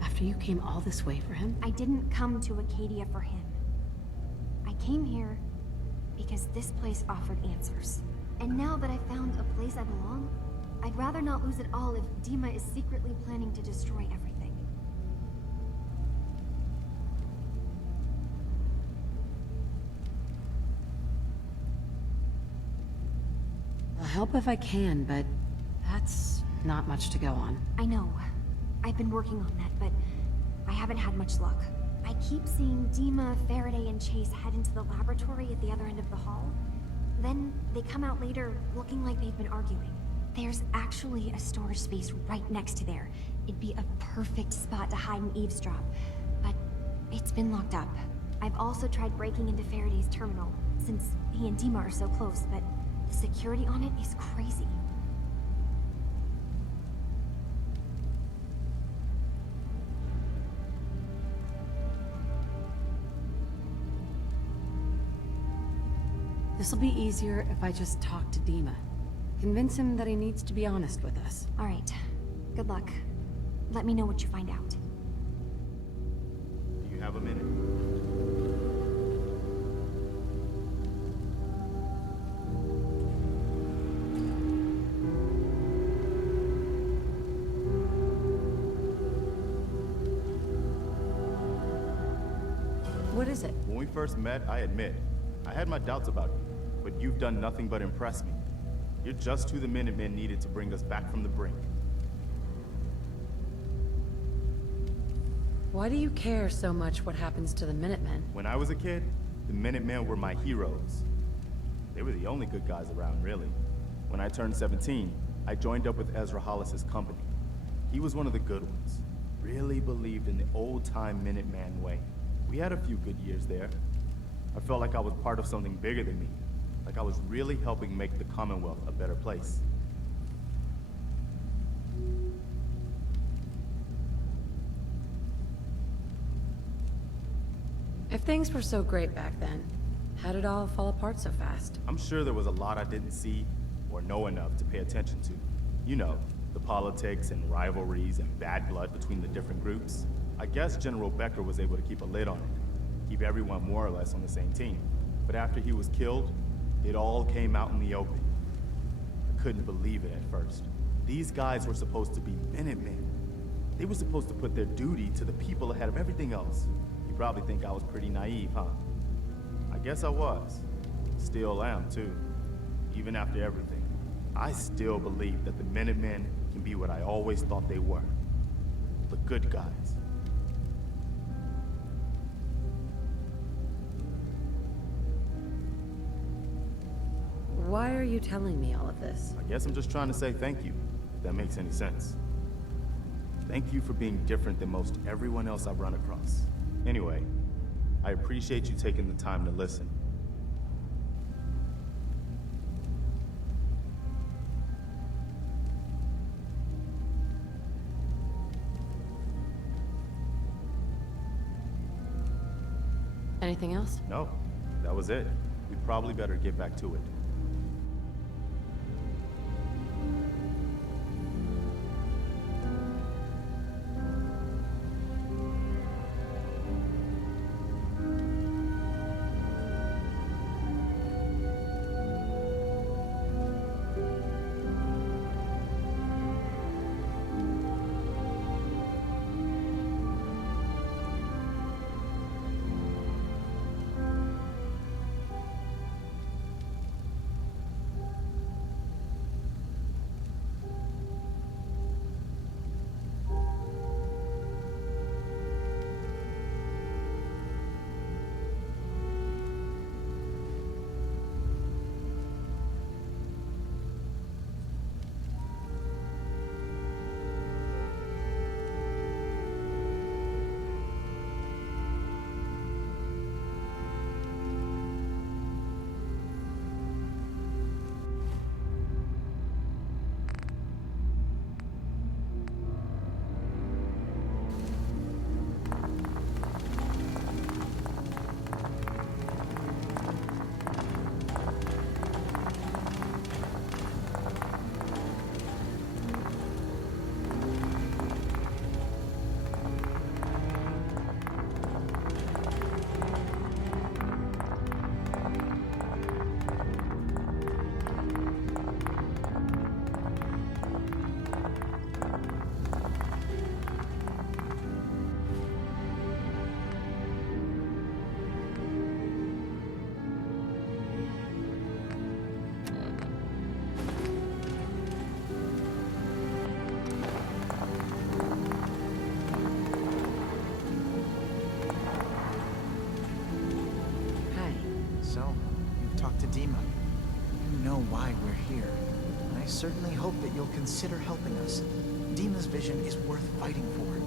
After you came all this way for him? I didn't come to Acadia for him. I came here because this place offered answers. And now that I found a place I belong, I'd rather not lose it all if Dima is secretly planning to destroy everything. I'll help if I can, but that's not much to go on. I know. I've been working on that, but I haven't had much luck. I keep seeing Dima, Faraday, and Chase head into the laboratory at the other end of the hall. Then they come out later looking like they've been arguing. There's actually a storage space right next to there. It'd be a perfect spot to hide and eavesdrop, but it's been locked up. I've also tried breaking into Faraday's terminal, since he and Dima are so close, but the security on it is crazy. This'll be easier if I just talk to Dima. Convince him that he needs to be honest with us. All right. Good luck. Let me know what you find out. Do you have a minute? What is it? When we first met, I admit, I had my doubts about you, but you've done nothing but impress me. You're just who the Minutemen needed to bring us back from the brink. Why do you care so much what happens to the Minutemen? When I was a kid, the Minutemen were my heroes. They were the only good guys around, really. When I turned 17, I joined up with Ezra Hollis's company. He was one of the good ones. Really believed in the old-time Minuteman way. We had a few good years there. I felt like I was part of something bigger than me. Like I was really helping make the Commonwealth a better place. If things were so great back then, how did it all fall apart so fast? I'm sure there was a lot I didn't see or know enough to pay attention to. You know, the politics and rivalries and bad blood between the different groups. I guess General Becker was able to keep a lid on it, keep everyone more or less on the same team. But after he was killed, it all came out in the open. I couldn't believe it at first. These guys were supposed to be Minutemen. They were supposed to put their duty to the people ahead of everything else. You probably think I was pretty naive, huh? I guess I was. Still am, too. Even after everything. I still believe that the Minutemen can be what I always thought they were. The good guys. Why are you telling me all of this? I guess I'm just trying to say thank you, if that makes any sense. Thank you for being different than most everyone else I've run across. Anyway, I appreciate you taking the time to listen. Anything else? No, that was it. We probably better get back to it. Dima, you know why we're here. And I certainly hope that you'll consider helping us. Dima's vision is worth fighting for.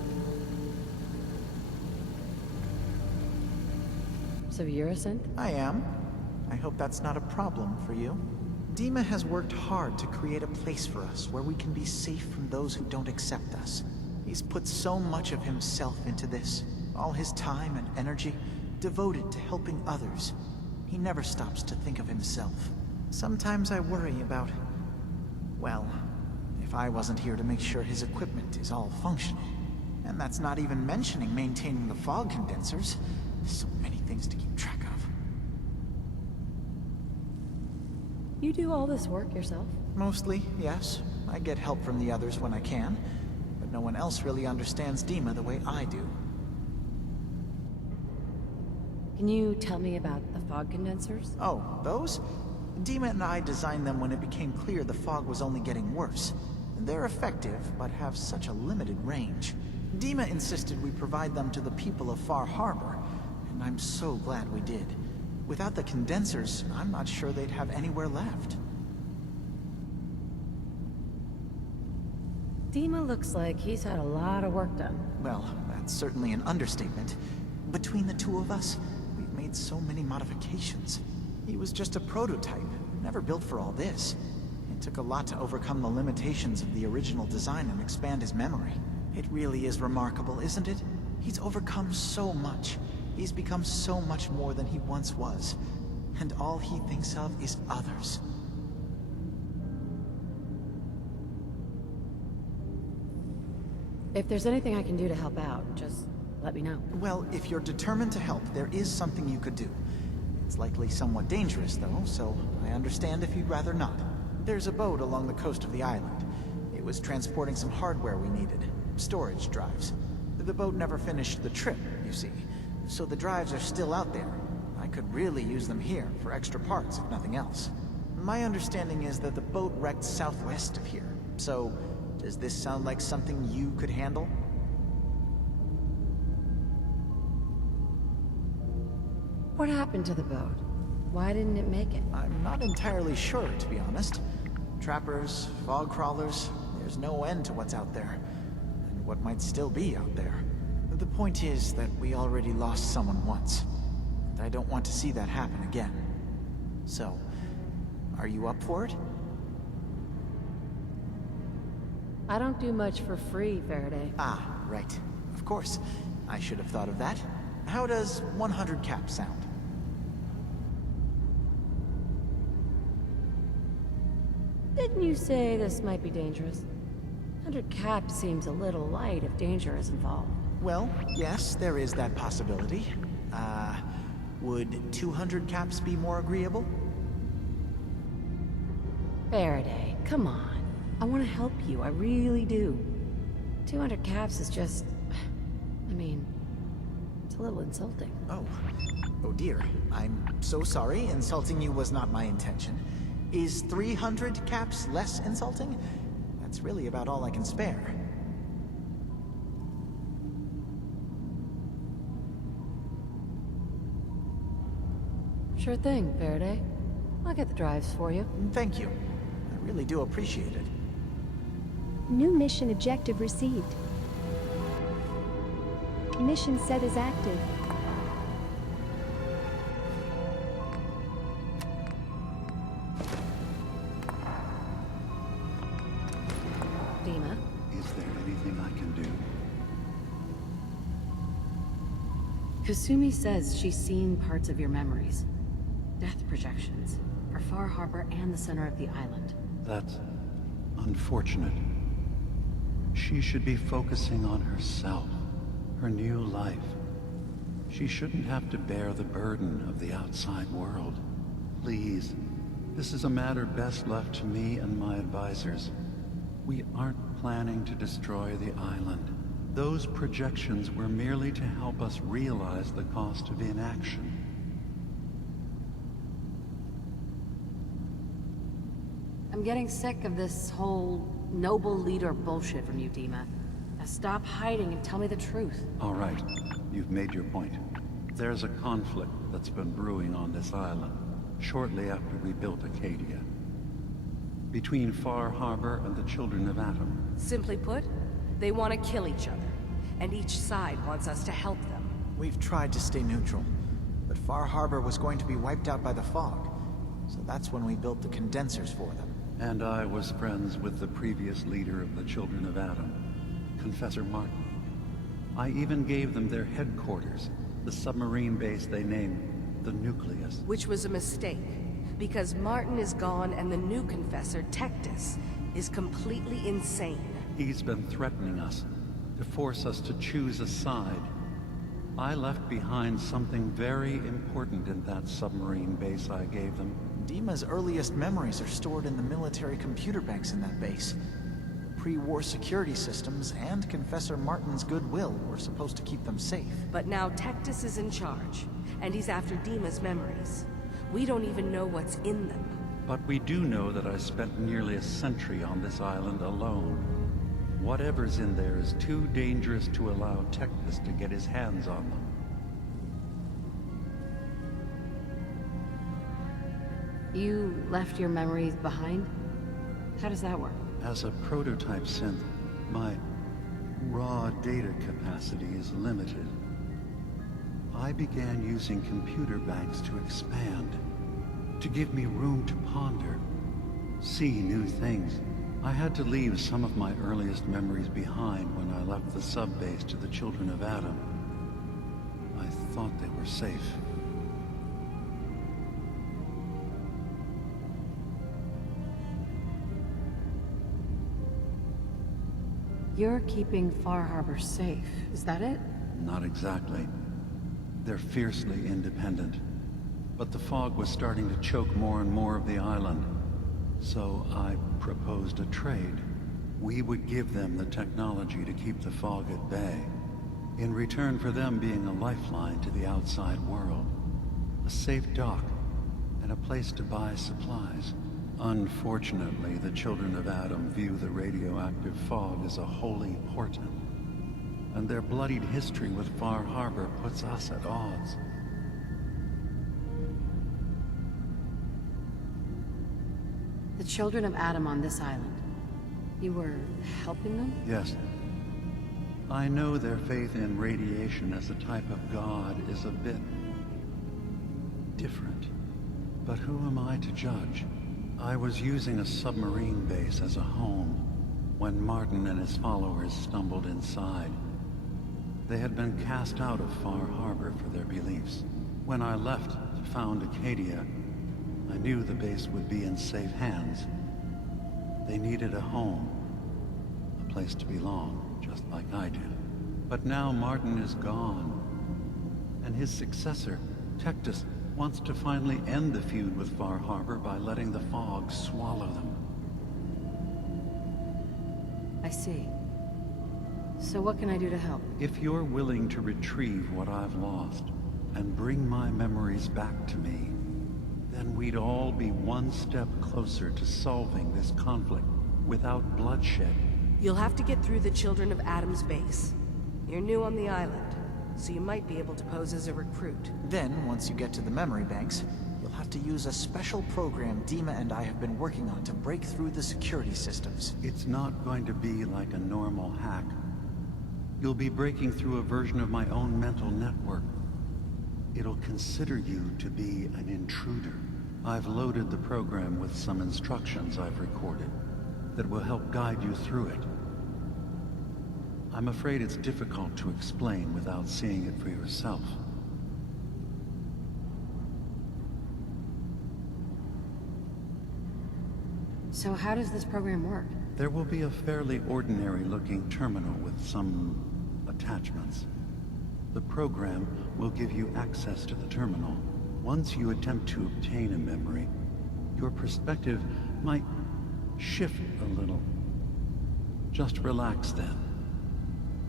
So you're a synth? I am. I hope that's not a problem for you. Dima has worked hard to create a place for us where we can be safe from those who don't accept us. He's put so much of himself into this, all his time and energy devoted to helping others. He never stops to think of himself. Sometimes I worry about... well, if I wasn't here to make sure his equipment is all functional. And that's not even mentioning maintaining the fog condensers. So many things to keep track of. You do all this work yourself? Mostly, yes. I get help from the others when I can. But no one else really understands Dima the way I do. Can you tell me about the fog condensers? Oh, those? Dima and I designed them when it became clear the fog was only getting worse. They're effective, but have such a limited range. Dima insisted we provide them to the people of Far Harbor, and I'm so glad we did. Without the condensers, I'm not sure they'd have anywhere left. Dima looks like he's had a lot of work done. Well, that's certainly an understatement. Between the two of us, we've made so many modifications. He was just a prototype, never built for all this. It took a lot to overcome the limitations of the original design and expand his memory. It really is remarkable, isn't it? He's overcome so much. He's become so much more than he once was. And all he thinks of is others. If there's anything I can do to help out, just let me know. Well, if you're determined to help, there is something you could do. It's likely somewhat dangerous, though, so I understand if you'd rather not. There's a boat along the coast of the island. It was transporting some hardware we needed. Storage drives. The boat never finished the trip, you see. So the drives are still out there. I could really use them here for extra parts, if nothing else. My understanding is that the boat wrecked southwest of here. So, does this sound like something you could handle? What happened to the boat? Why didn't it make it? I'm not entirely sure, to be honest. Trappers, fog crawlers, there's no end to what's out there. And what might still be out there. The point is that we already lost someone once. And I don't want to see that happen again. So, are you up for it? I don't do much for free, Faraday. Ah, right. Of course. I should have thought of that. How does 100 caps sound? Didn't you say this might be dangerous? 100 caps seems a little light if danger is involved. Well, yes, there is that possibility. Would 200 caps be more agreeable? Faraday, come on. I want to help you, I really do. 200 caps is just... I mean, it's a little insulting. Oh dear. I'm so sorry. Insulting you was not my intention. Is 300 caps less insulting? That's really about all I can spare. Sure thing, Faraday. I'll get the drives for you. Thank you. I really do appreciate it. New mission objective received. Mission set as active. Dima? Is there anything I can do? Kasumi says she's seen parts of your memories. Death projections. For Far Harbor and the center of the island. That's unfortunate. She should be focusing on herself, her new life. She shouldn't have to bear the burden of the outside world. Please, this is a matter best left to me and my advisors. We aren't planning to destroy the island. Those projections were merely to help us realize the cost of inaction. I'm getting sick of this whole noble leader bullshit from you, Dima. Now stop hiding and tell me the truth. All right, you've made your point. There's a conflict that's been brewing on this island, shortly after we built Acadia. Between Far Harbor and the Children of Atom. Simply put, they want to kill each other, and each side wants us to help them. We've tried to stay neutral, but Far Harbor was going to be wiped out by the fog, so that's when we built the condensers for them. And I was friends with the previous leader of the Children of Atom, Confessor Martin. I even gave them their headquarters, the submarine base they named the nucleus. Which was a mistake, because Martin is gone and the new confessor, Tectus, is completely insane. He's been threatening us, to force us to choose a side. I left behind something very important in that submarine base I gave them. Dima's earliest memories are stored in the military computer banks in that base. The pre-war security systems and Confessor Martin's goodwill were supposed to keep them safe. But now Tectus is in charge, and he's after Dima's memories. We don't even know what's in them. But we do know that I spent nearly a century on this island alone. Whatever's in there is too dangerous to allow Tectus to get his hands on them. You left your memories behind? How does that work? As a prototype synth, my raw data capacity is limited. I began using computer banks to expand, to give me room to ponder, see new things. I had to leave some of my earliest memories behind when I left the sub-base to the Children of Adam. I thought they were safe. You're keeping Far Harbor safe, is that it? Not exactly. They're fiercely independent. But the fog was starting to choke more and more of the island. So I proposed a trade. We would give them the technology to keep the fog at bay, in return for them being a lifeline to the outside world. A safe dock, and a place to buy supplies. Unfortunately, the Children of Adam view the radioactive fog as a holy portent, and their bloodied history with Far Harbor puts us at odds. The Children of Adam on this island. You were helping them? Yes. I know their faith in radiation as a type of god is a bit different. But who am I to judge? I was using a submarine base as a home when Martin and his followers stumbled inside. They had been cast out of Far Harbor for their beliefs. When I left to found Acadia, I knew the base would be in safe hands. They needed a home, a place to belong, just like I do. But now Martin is gone, and his successor, Tectus, wants to finally end the feud with Far Harbor by letting the fog swallow them. I see. So what can I do to help? If you're willing to retrieve what I've lost, and bring my memories back to me, then we'd all be one step closer to solving this conflict without bloodshed. You'll have to get through the Children of Adam's base. You're new on the island, so you might be able to pose as a recruit. Then, once you get to the memory banks, you'll have to use a special program Dima and I have been working on to break through the security systems. It's not going to be like a normal hack. You'll be breaking through a version of my own mental network. It'll consider you to be an intruder. I've loaded the program with some instructions I've recorded that will help guide you through it. I'm afraid it's difficult to explain without seeing it for yourself. So how does this program work? There will be a fairly ordinary-looking terminal with some attachments. The program will give you access to the terminal. Once you attempt to obtain a memory, your perspective might shift a little. Just relax then.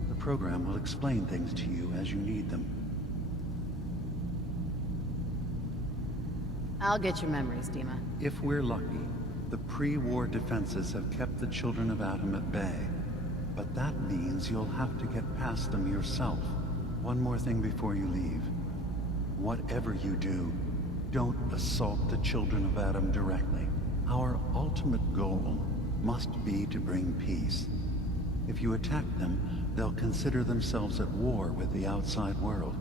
The program will explain things to you as you need them. I'll get your memories, Dima. If we're lucky, the pre-war defenses have kept the Children of Adam at bay. But that means you'll have to get past them yourself. One more thing before you leave. Whatever you do, don't assault the Children of Adam directly. Our ultimate goal must be to bring peace. If you attack them, they'll consider themselves at war with the outside world.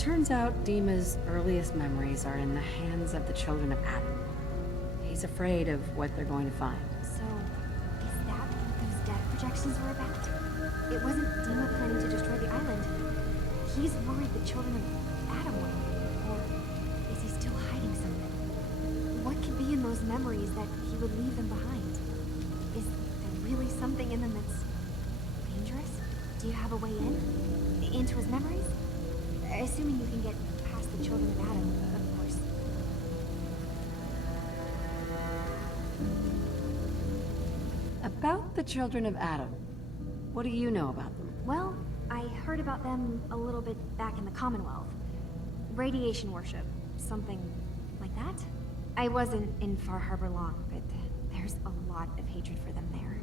Turns out Dima's earliest memories are in the hands of the children of Adam. He's afraid of what they're going to find. So, is that what those death projections were about? It wasn't Dima planning to destroy the island. He's worried the children of Adam will. Or is he still hiding something? What could be in those memories that he would leave them behind? Is there really something in them that's dangerous? Do you have a way in? Into his memories? Assuming you can get past the children of Adam, of course. About the children of Adam, what do you know about them? Well, I heard about them a little bit back in the Commonwealth. Radiation worship, something like that. I wasn't in Far Harbor long, but there's a lot of hatred for them there.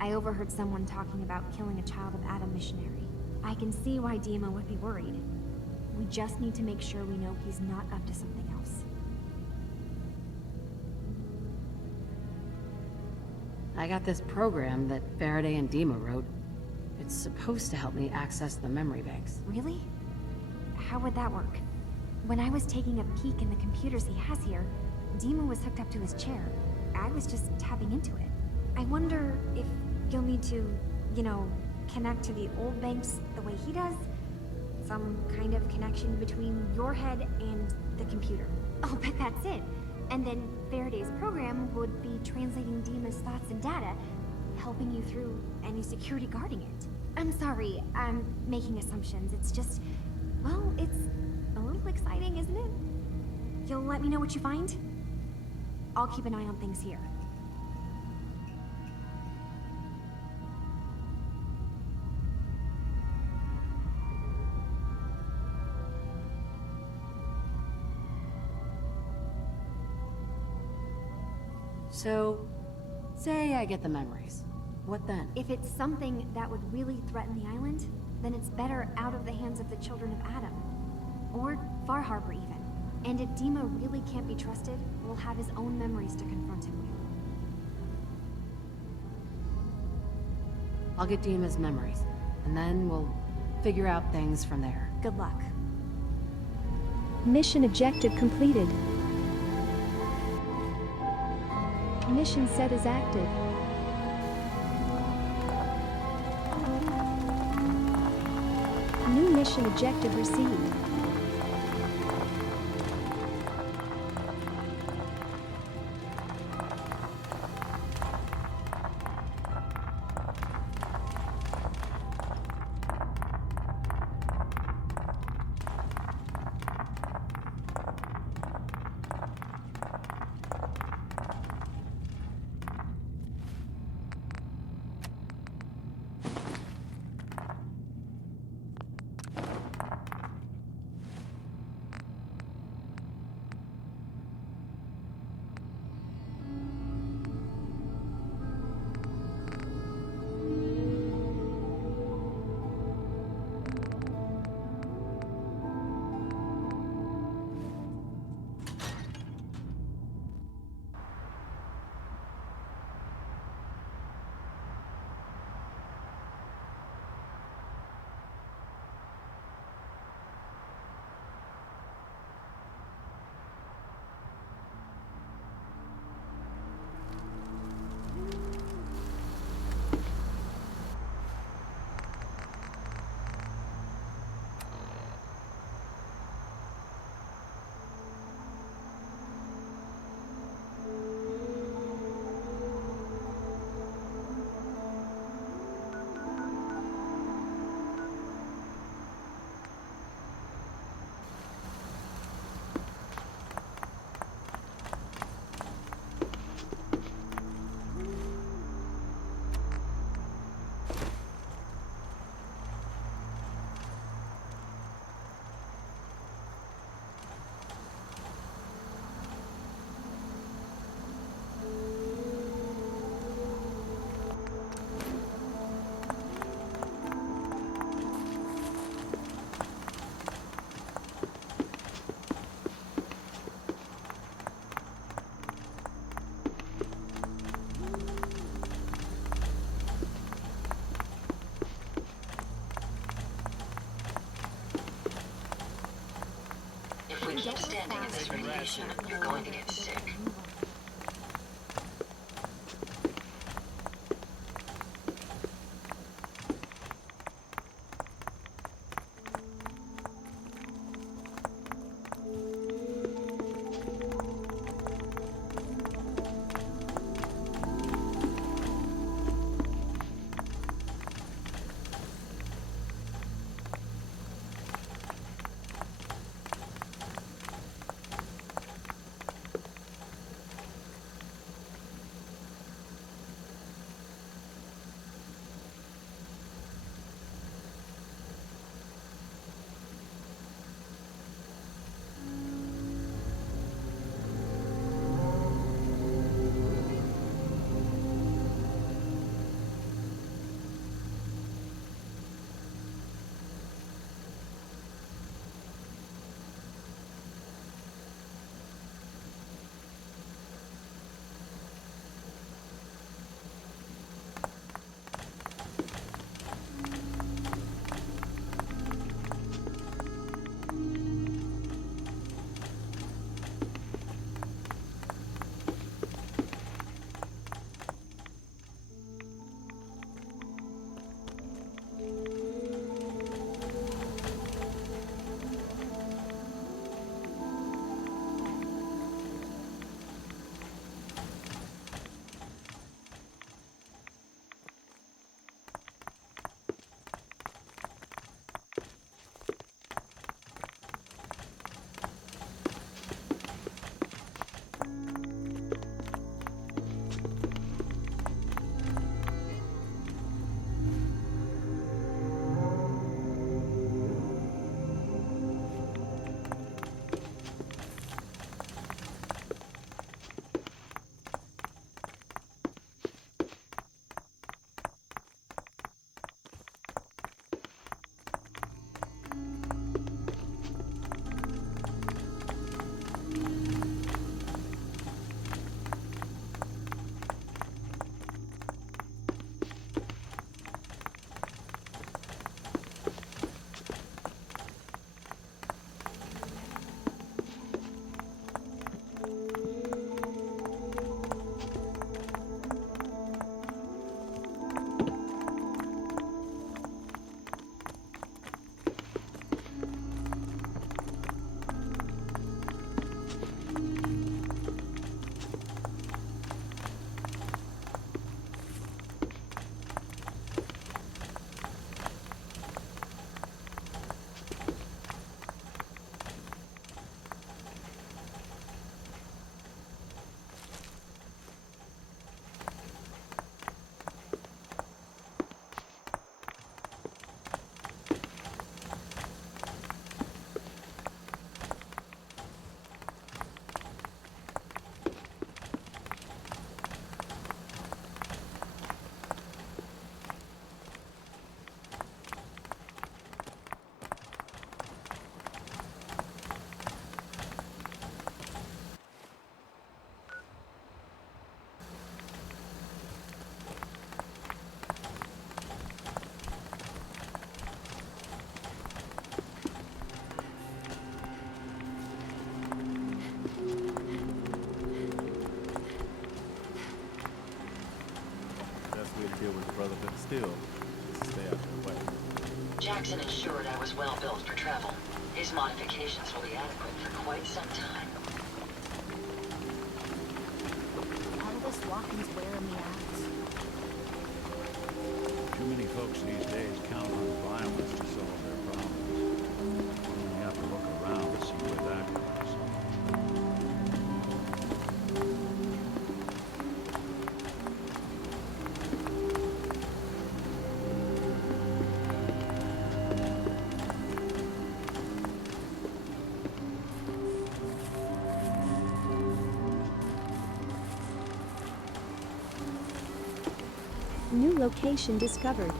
I overheard someone talking about killing a child of Adam missionary. I can see why Dima would be worried. We just need to make sure we know he's not up to something else. I got this program that Faraday and Dima wrote. It's supposed to help me access the memory banks. Really? How would that work? When I was taking a peek in the computers he has here, Dima was hooked up to his chair. I was just tapping into it. I wonder if you'll need to, you know, connect to the old banks the way he does? Some kind of connection between your head and the computer. I'll bet that's it. And then Faraday's program would be translating Dima's thoughts and data, helping you through any security guarding it. I'm sorry, I'm making assumptions. It's just, well, it's a little exciting, isn't it? You'll let me know what you find? I'll keep an eye on things here. So, say I get the memories. What then? If it's something that would really threaten the island, then it's better out of the hands of the children of Adam. Or Far Harbor even. And if Dima really can't be trusted, we'll have his own memories to confront him with. I'll get Dima's memories, and then we'll figure out things from there. Good luck. Mission objective completed. Mission set is active. New mission objective received. keep standing in this radiation, you're going to get sick. deal with the Brotherhood still, is to stay out of their way. Jackson ensured I was well built for travel. His modifications will be adequate for quite some time. All this walking's wearing me out. Too many folks these days count on violence to solve their problems. You only have to look around to see where that goes. New location discovered.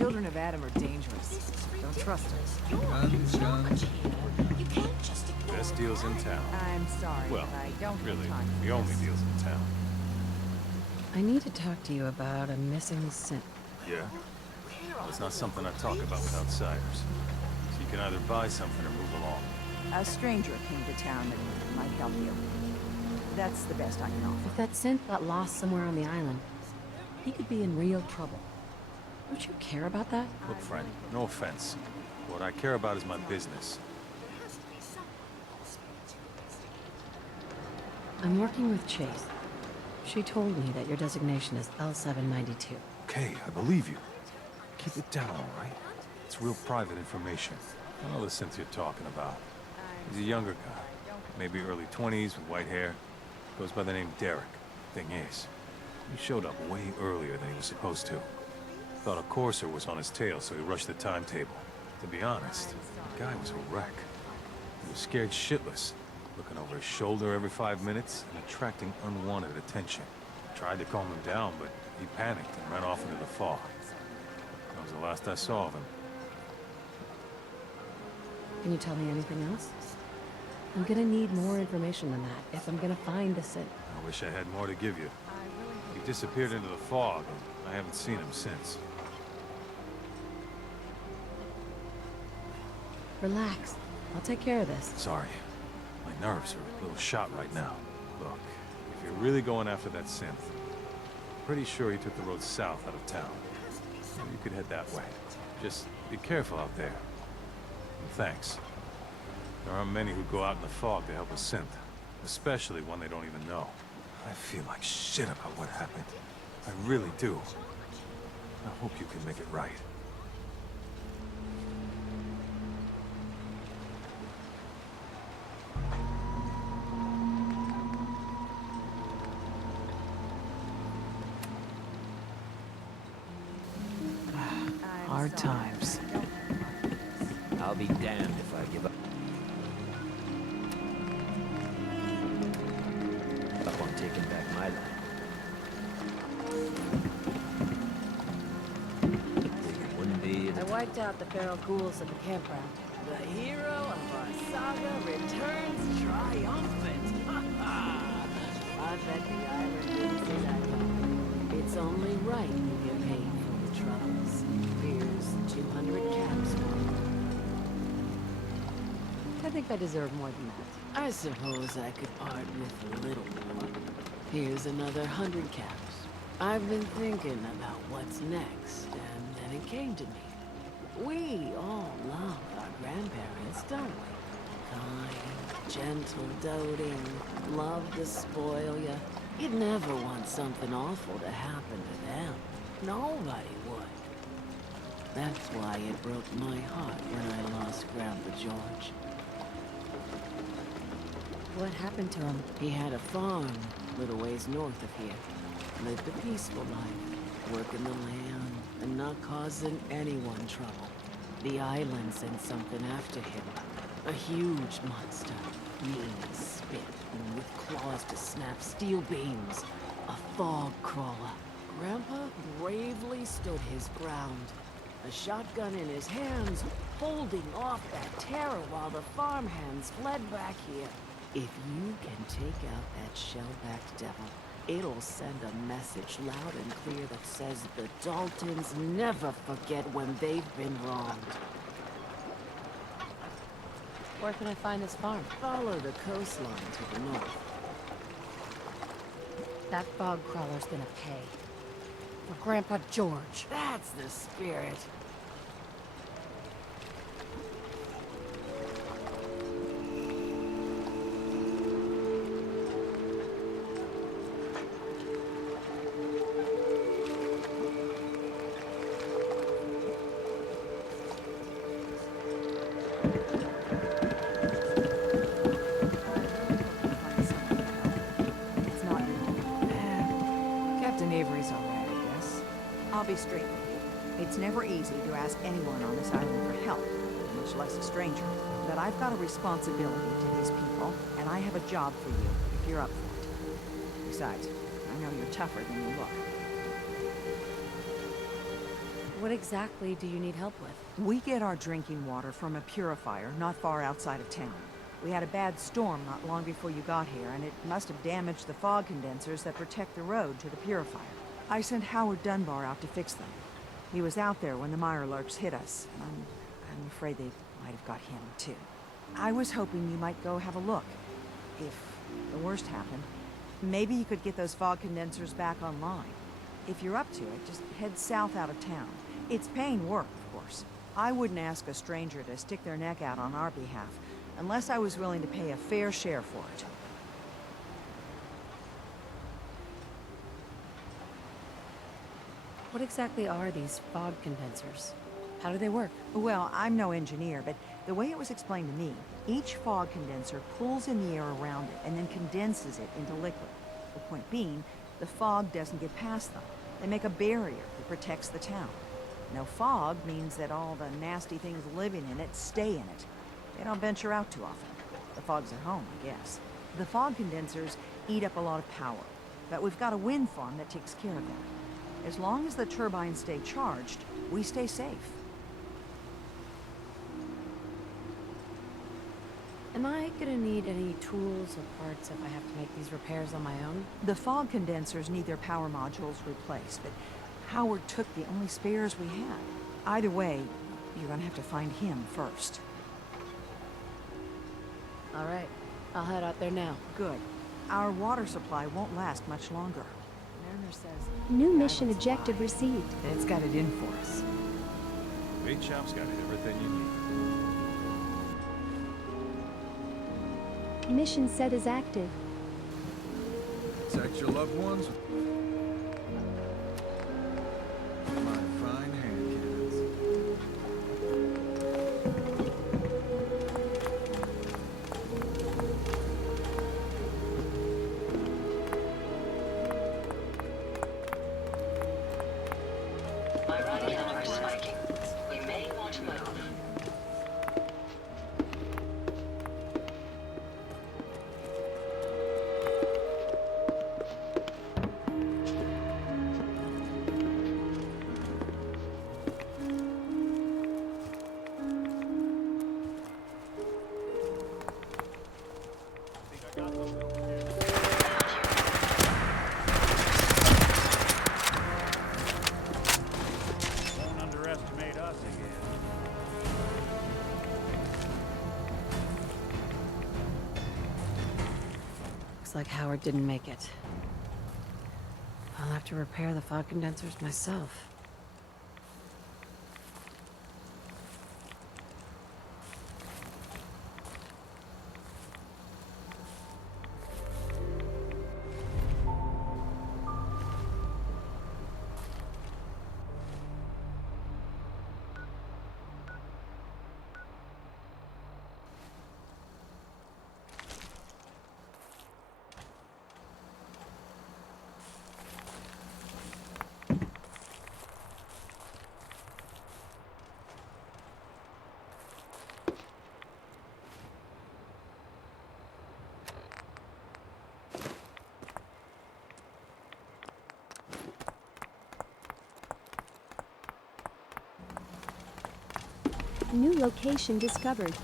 children of Adam are dangerous. Don't trust them. Guns, guns. Best deals in town. I'm sorry, Well, but I don't really, have time for the only this. deals in town. I need to talk to you about a missing synth. Yeah? Well, it's not something I talk about with outsiders. So you can either buy something or move along. A stranger came to town that might help you. That's the best I can offer. If that synth got lost somewhere on the island, he could be in real trouble. Don't you care about that? Look, friend, no offense. What I care about is my business. I'm working with Chase. She told me that your designation is L792. Okay, I believe you. Keep it down, all right? It's real private information. I know the synth you're talking about. He's a younger guy, maybe early 20s with white hair. Goes by the name Derek. Thing is, he showed up way earlier than he was supposed to. Thought a courser was on his tail, so he rushed the timetable. To be honest, the guy was a wreck. He was scared shitless, looking over his shoulder every 5 minutes and attracting unwanted attention. Tried to calm him down, but he panicked and ran off into the fog. That was the last I saw of him. Can you tell me anything else? I'm gonna need more information than that if I'm gonna find the synth. I wish I had more to give you. He disappeared into the fog, and I haven't seen him since. Relax. I'll take care of this. Sorry. My nerves are a little shot right now. Look, if you're really going after that synth, I'm pretty sure he took the road south out of town. Maybe you could head that way. Just be careful out there. And thanks. There aren't many who go out in the fog to help a synth, especially one they don't even know. I feel like shit about what happened. I really do. I hope you can make it right. Hard times. I'll be damned if I give up on taking back my land. It wouldn't be I wiped out the feral ghouls at the campground. The hero of our saga returns triumphant. I bet the island didn't see that coming. It's only right you get paid for the troubles. Here's 200 caps. I think I deserve more than that. I suppose I could part with a little more. Here's another 100 caps. I've been thinking about what's next, and then it came to me. We all love our grandparents, don't we? Kind, gentle, doting, love to spoil ya. You'd never want something awful to happen to them. Nobody would. That's why it broke my heart when I lost Grandpa George. What happened to him? He had a farm, little ways north of here. Lived a peaceful life, working the land, and not causing anyone trouble. The island sent something after him. A huge monster, mean as spit, and with claws to snap steel beams. A fog crawler. Grandpa bravely stood his ground. A shotgun in his hands, holding off that terror while the farmhands fled back here. If you can take out that shell-backed devil, it'll send a message loud and clear that says the Daltons never forget when they've been wronged. Where can I find this farm? Follow the coastline to the north. That fog crawler's gonna pay. For Grandpa George. That's the spirit. I'll be straight with you. It's never easy to ask anyone on this island for help, much less a stranger. But I've got a responsibility to these people, and I have a job for you, if you're up for it. Besides, I know you're tougher than you look. What exactly do you need help with? We get our drinking water from a purifier not far outside of town. We had a bad storm not long before you got here, and it must have damaged the fog condensers that protect the road to the purifier. I sent Howard Dunbar out to fix them. He was out there when the Mirelurks hit us. I'm afraid they might have got him, too. I was hoping you might go have a look. If the worst happened, maybe you could get those fog condensers back online. If you're up to it, just head south out of town. It's paying work, of course. I wouldn't ask a stranger to stick their neck out on our behalf, unless I was willing to pay a fair share for it. What exactly are these fog condensers? How do they work? Well, I'm no engineer, but the way it was explained to me, each fog condenser pulls in the air around it and then condenses it into liquid. The point being, the fog doesn't get past them. They make a barrier that protects the town. No fog means that all the nasty things living in it stay in it. They don't venture out too often. The fog's their home, I guess. The fog condensers eat up a lot of power, but we've got a wind farm that takes care of that. As long as the turbines stay charged, we stay safe. Am I gonna need any tools or parts if I have to make these repairs on my own? The fog condensers need their power modules replaced, but Howard took the only spares we had. Either way, you're gonna have to find him first. All right, I'll head out there now. Good. Our water supply won't last much longer. Mariner says... New mission objective received. It's got it in for us. Big Chop's got everything you need. Mission set is active. Protect your loved ones. My fine hand cannons. My body counters are spiking. We may want to move. Won't underestimate us again. Looks like Howard didn't make it. I'll have to repair the fog condensers myself. New location discovered.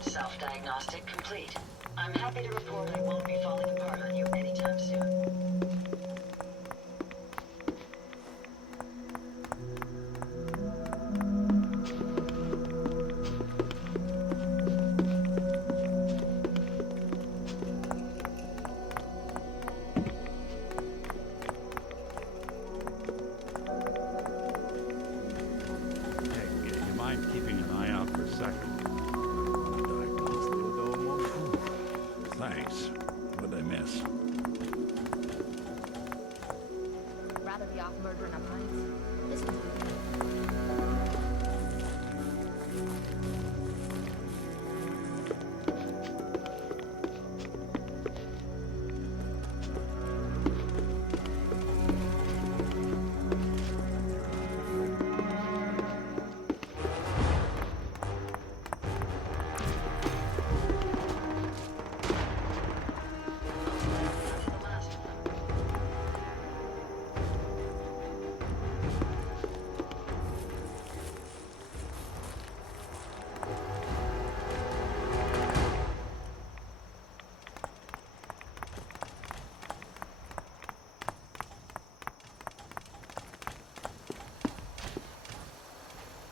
Self-diagnostic complete. I'm happy to report I won't be falling apart on you anytime soon. Hey, you mind keeping an eye out for a second? Thanks. What'd I miss? Rather be off murdering our minds. Listen.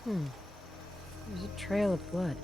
There's a trail of blood.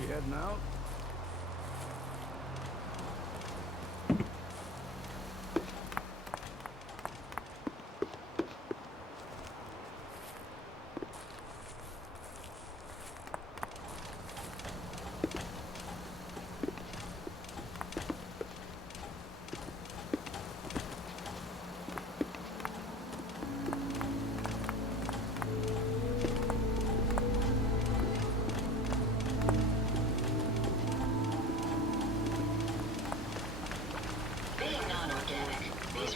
We heading out?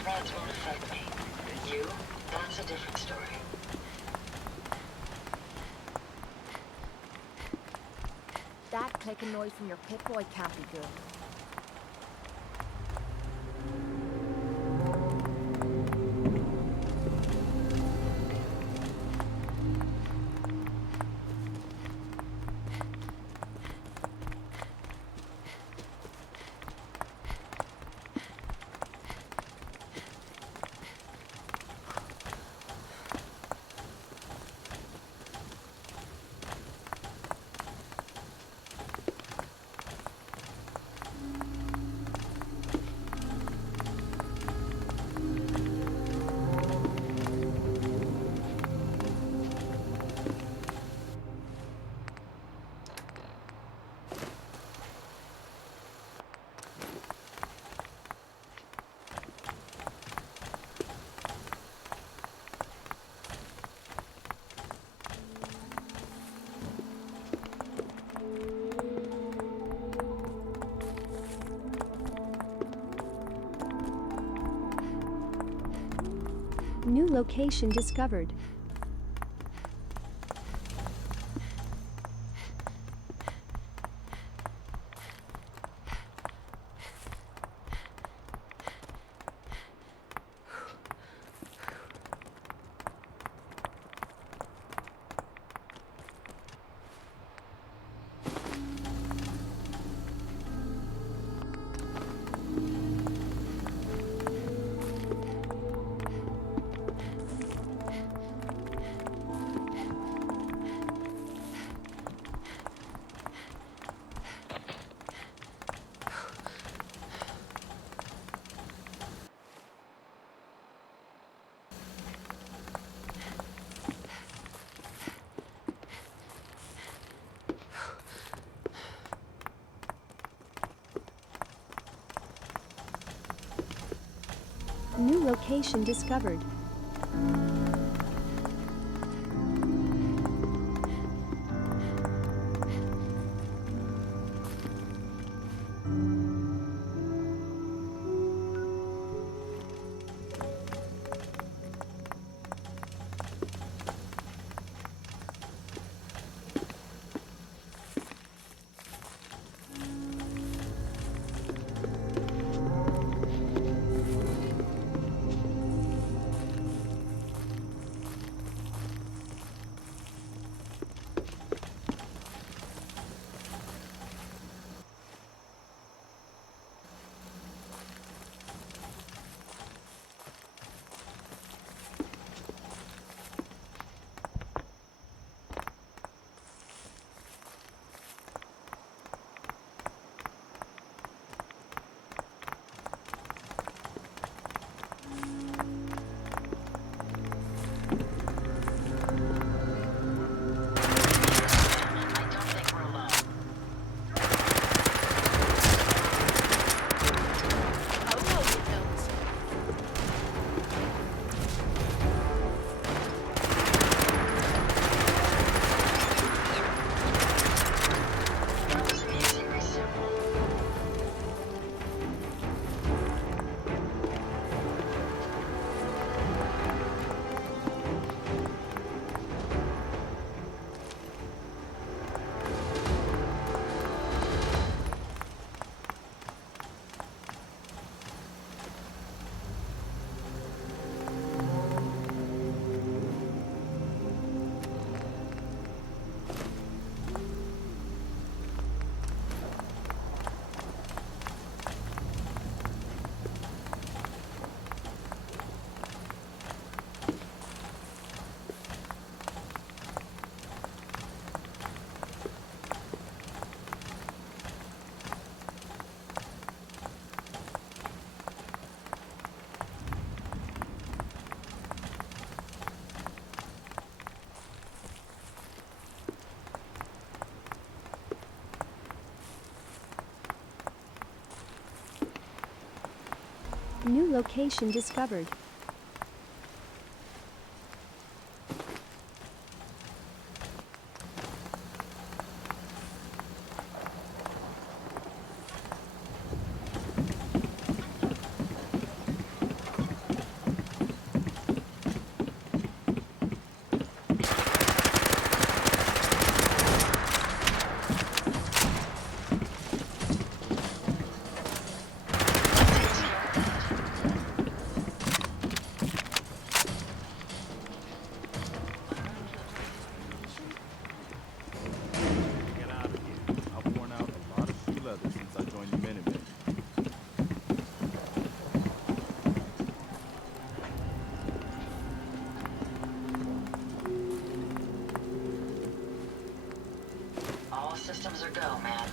Rats won't affect me. You? That's a different story. That clicking noise from your Pip-Boy can't be good. New location discovered. New location discovered. New location discovered. All systems are go, man.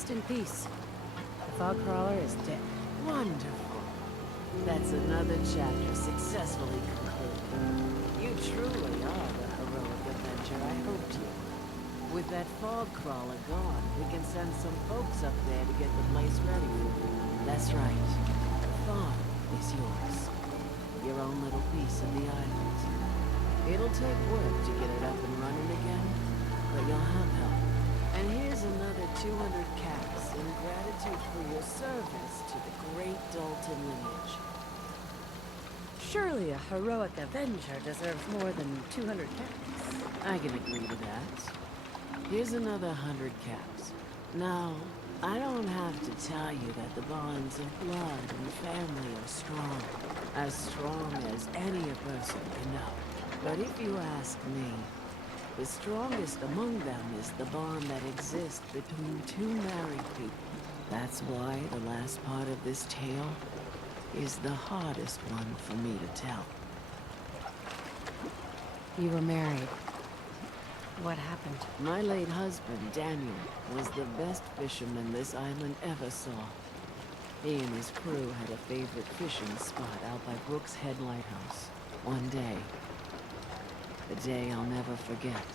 Rest in peace. The fog crawler is dead. Wonderful. That's another chapter successfully concluded. You truly are the heroic avenger I hoped you. With that fog crawler gone, we can send some folks up there to get the place ready for you. That's right. The farm is yours. Your own little piece of the island. It'll take work to get it up and running again, but you'll have help. And here's another 200 caps in gratitude for your service to the great Dalton lineage. Surely a heroic avenger deserves more than 200 caps. I can agree to that. Here's another 100 caps. Now, I don't have to tell you that the bonds of blood and family are strong. As strong as any a person can know. But if you ask me, the strongest among them is the bond that exists between two married people. That's why the last part of this tale is the hardest one for me to tell. You were married. What happened? My late husband, Daniel, was the best fisherman this island ever saw. He and his crew had a favorite fishing spot out by Brooks Head Lighthouse. One day, a day I'll never forget.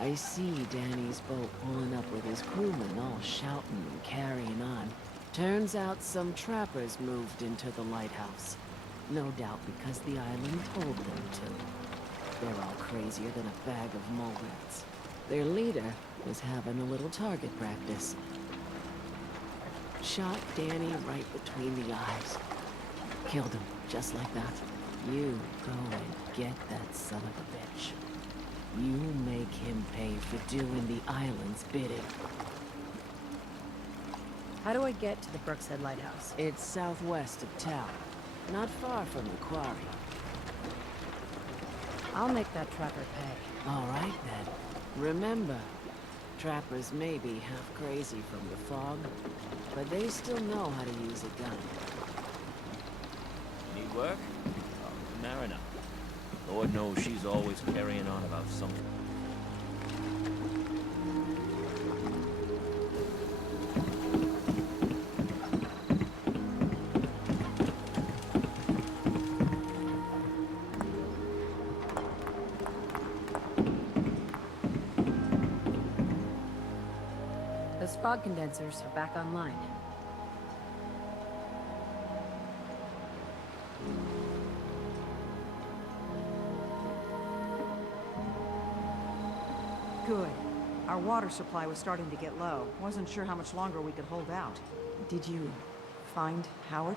I see Danny's boat pulling up with his crewmen all shouting and carrying on. Turns out some trappers moved into the lighthouse. No doubt because the island told them to. They're all crazier than a bag of mole rats. Their leader was having a little target practice. Shot Danny right between the eyes. Killed him, just like that. You go and get that son of a bitch. You make him pay for doing the island's bidding. How do I get to the Brooks Head Lighthouse? It's southwest of town, not far from the quarry. I'll make that trapper pay. All right, then. Remember, trappers may be half crazy from the fog, but they still know how to use a gun. Need work? Oh, Mariner. Lord knows she's always carrying on about something. Those fog condensers are back online. Good. Our water supply was starting to get low. Wasn't sure how much longer we could hold out. Did you find Howard?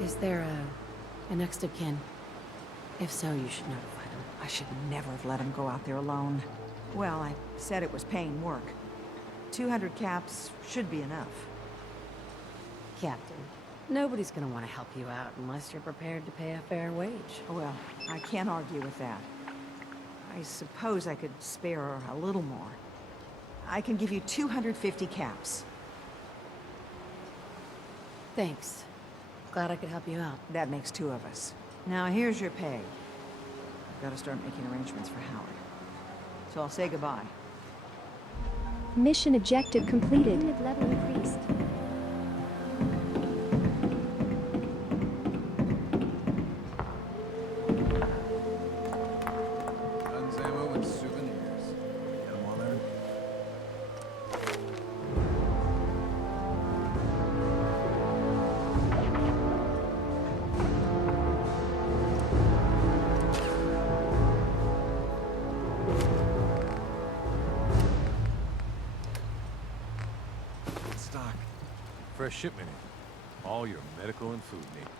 Is there a next of kin? If so, you should notify them. I should never have let him go out there alone. Well, I said it was paying work. 200 caps should be enough. Captain, nobody's gonna want to help you out unless you're prepared to pay a fair wage. Well, I can't argue with that. I suppose I could spare a little more. I can give you 250 caps. Thanks. Glad I could help you out. That makes two of us. Now here's your pay. I've got to start making arrangements for Howard. So I'll say goodbye. Mission objective completed. Unit level increased. Guns, ammo, and souvenirs. Get them all there? Stock. Fresh shipment in. All your medical and food needs.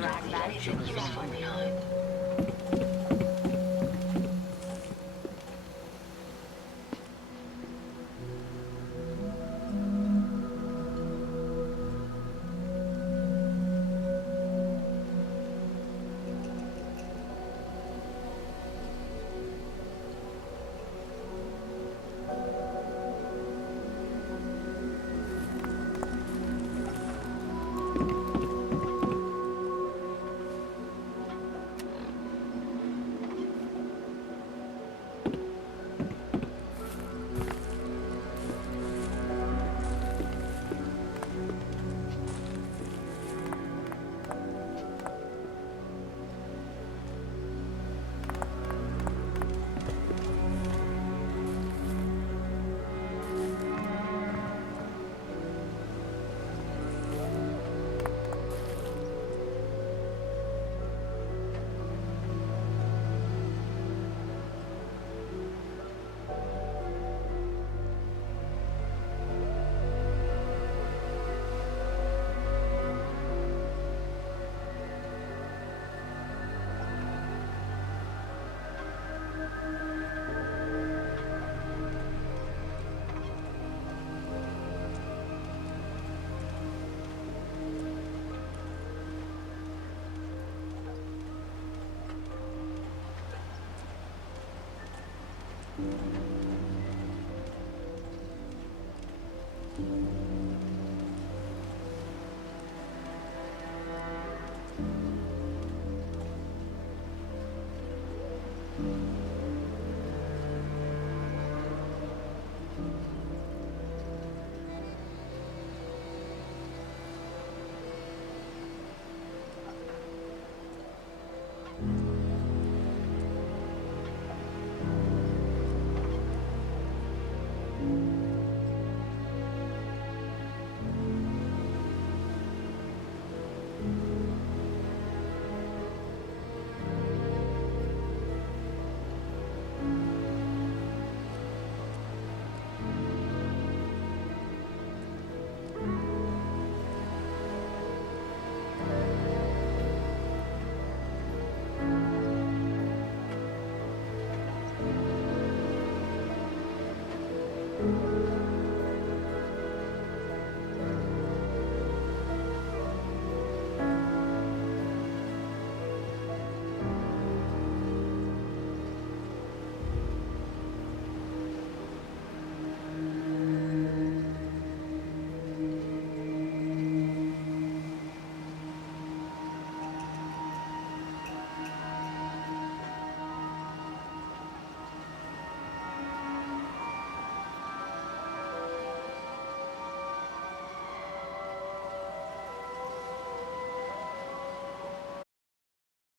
Don't leave anything useful behind.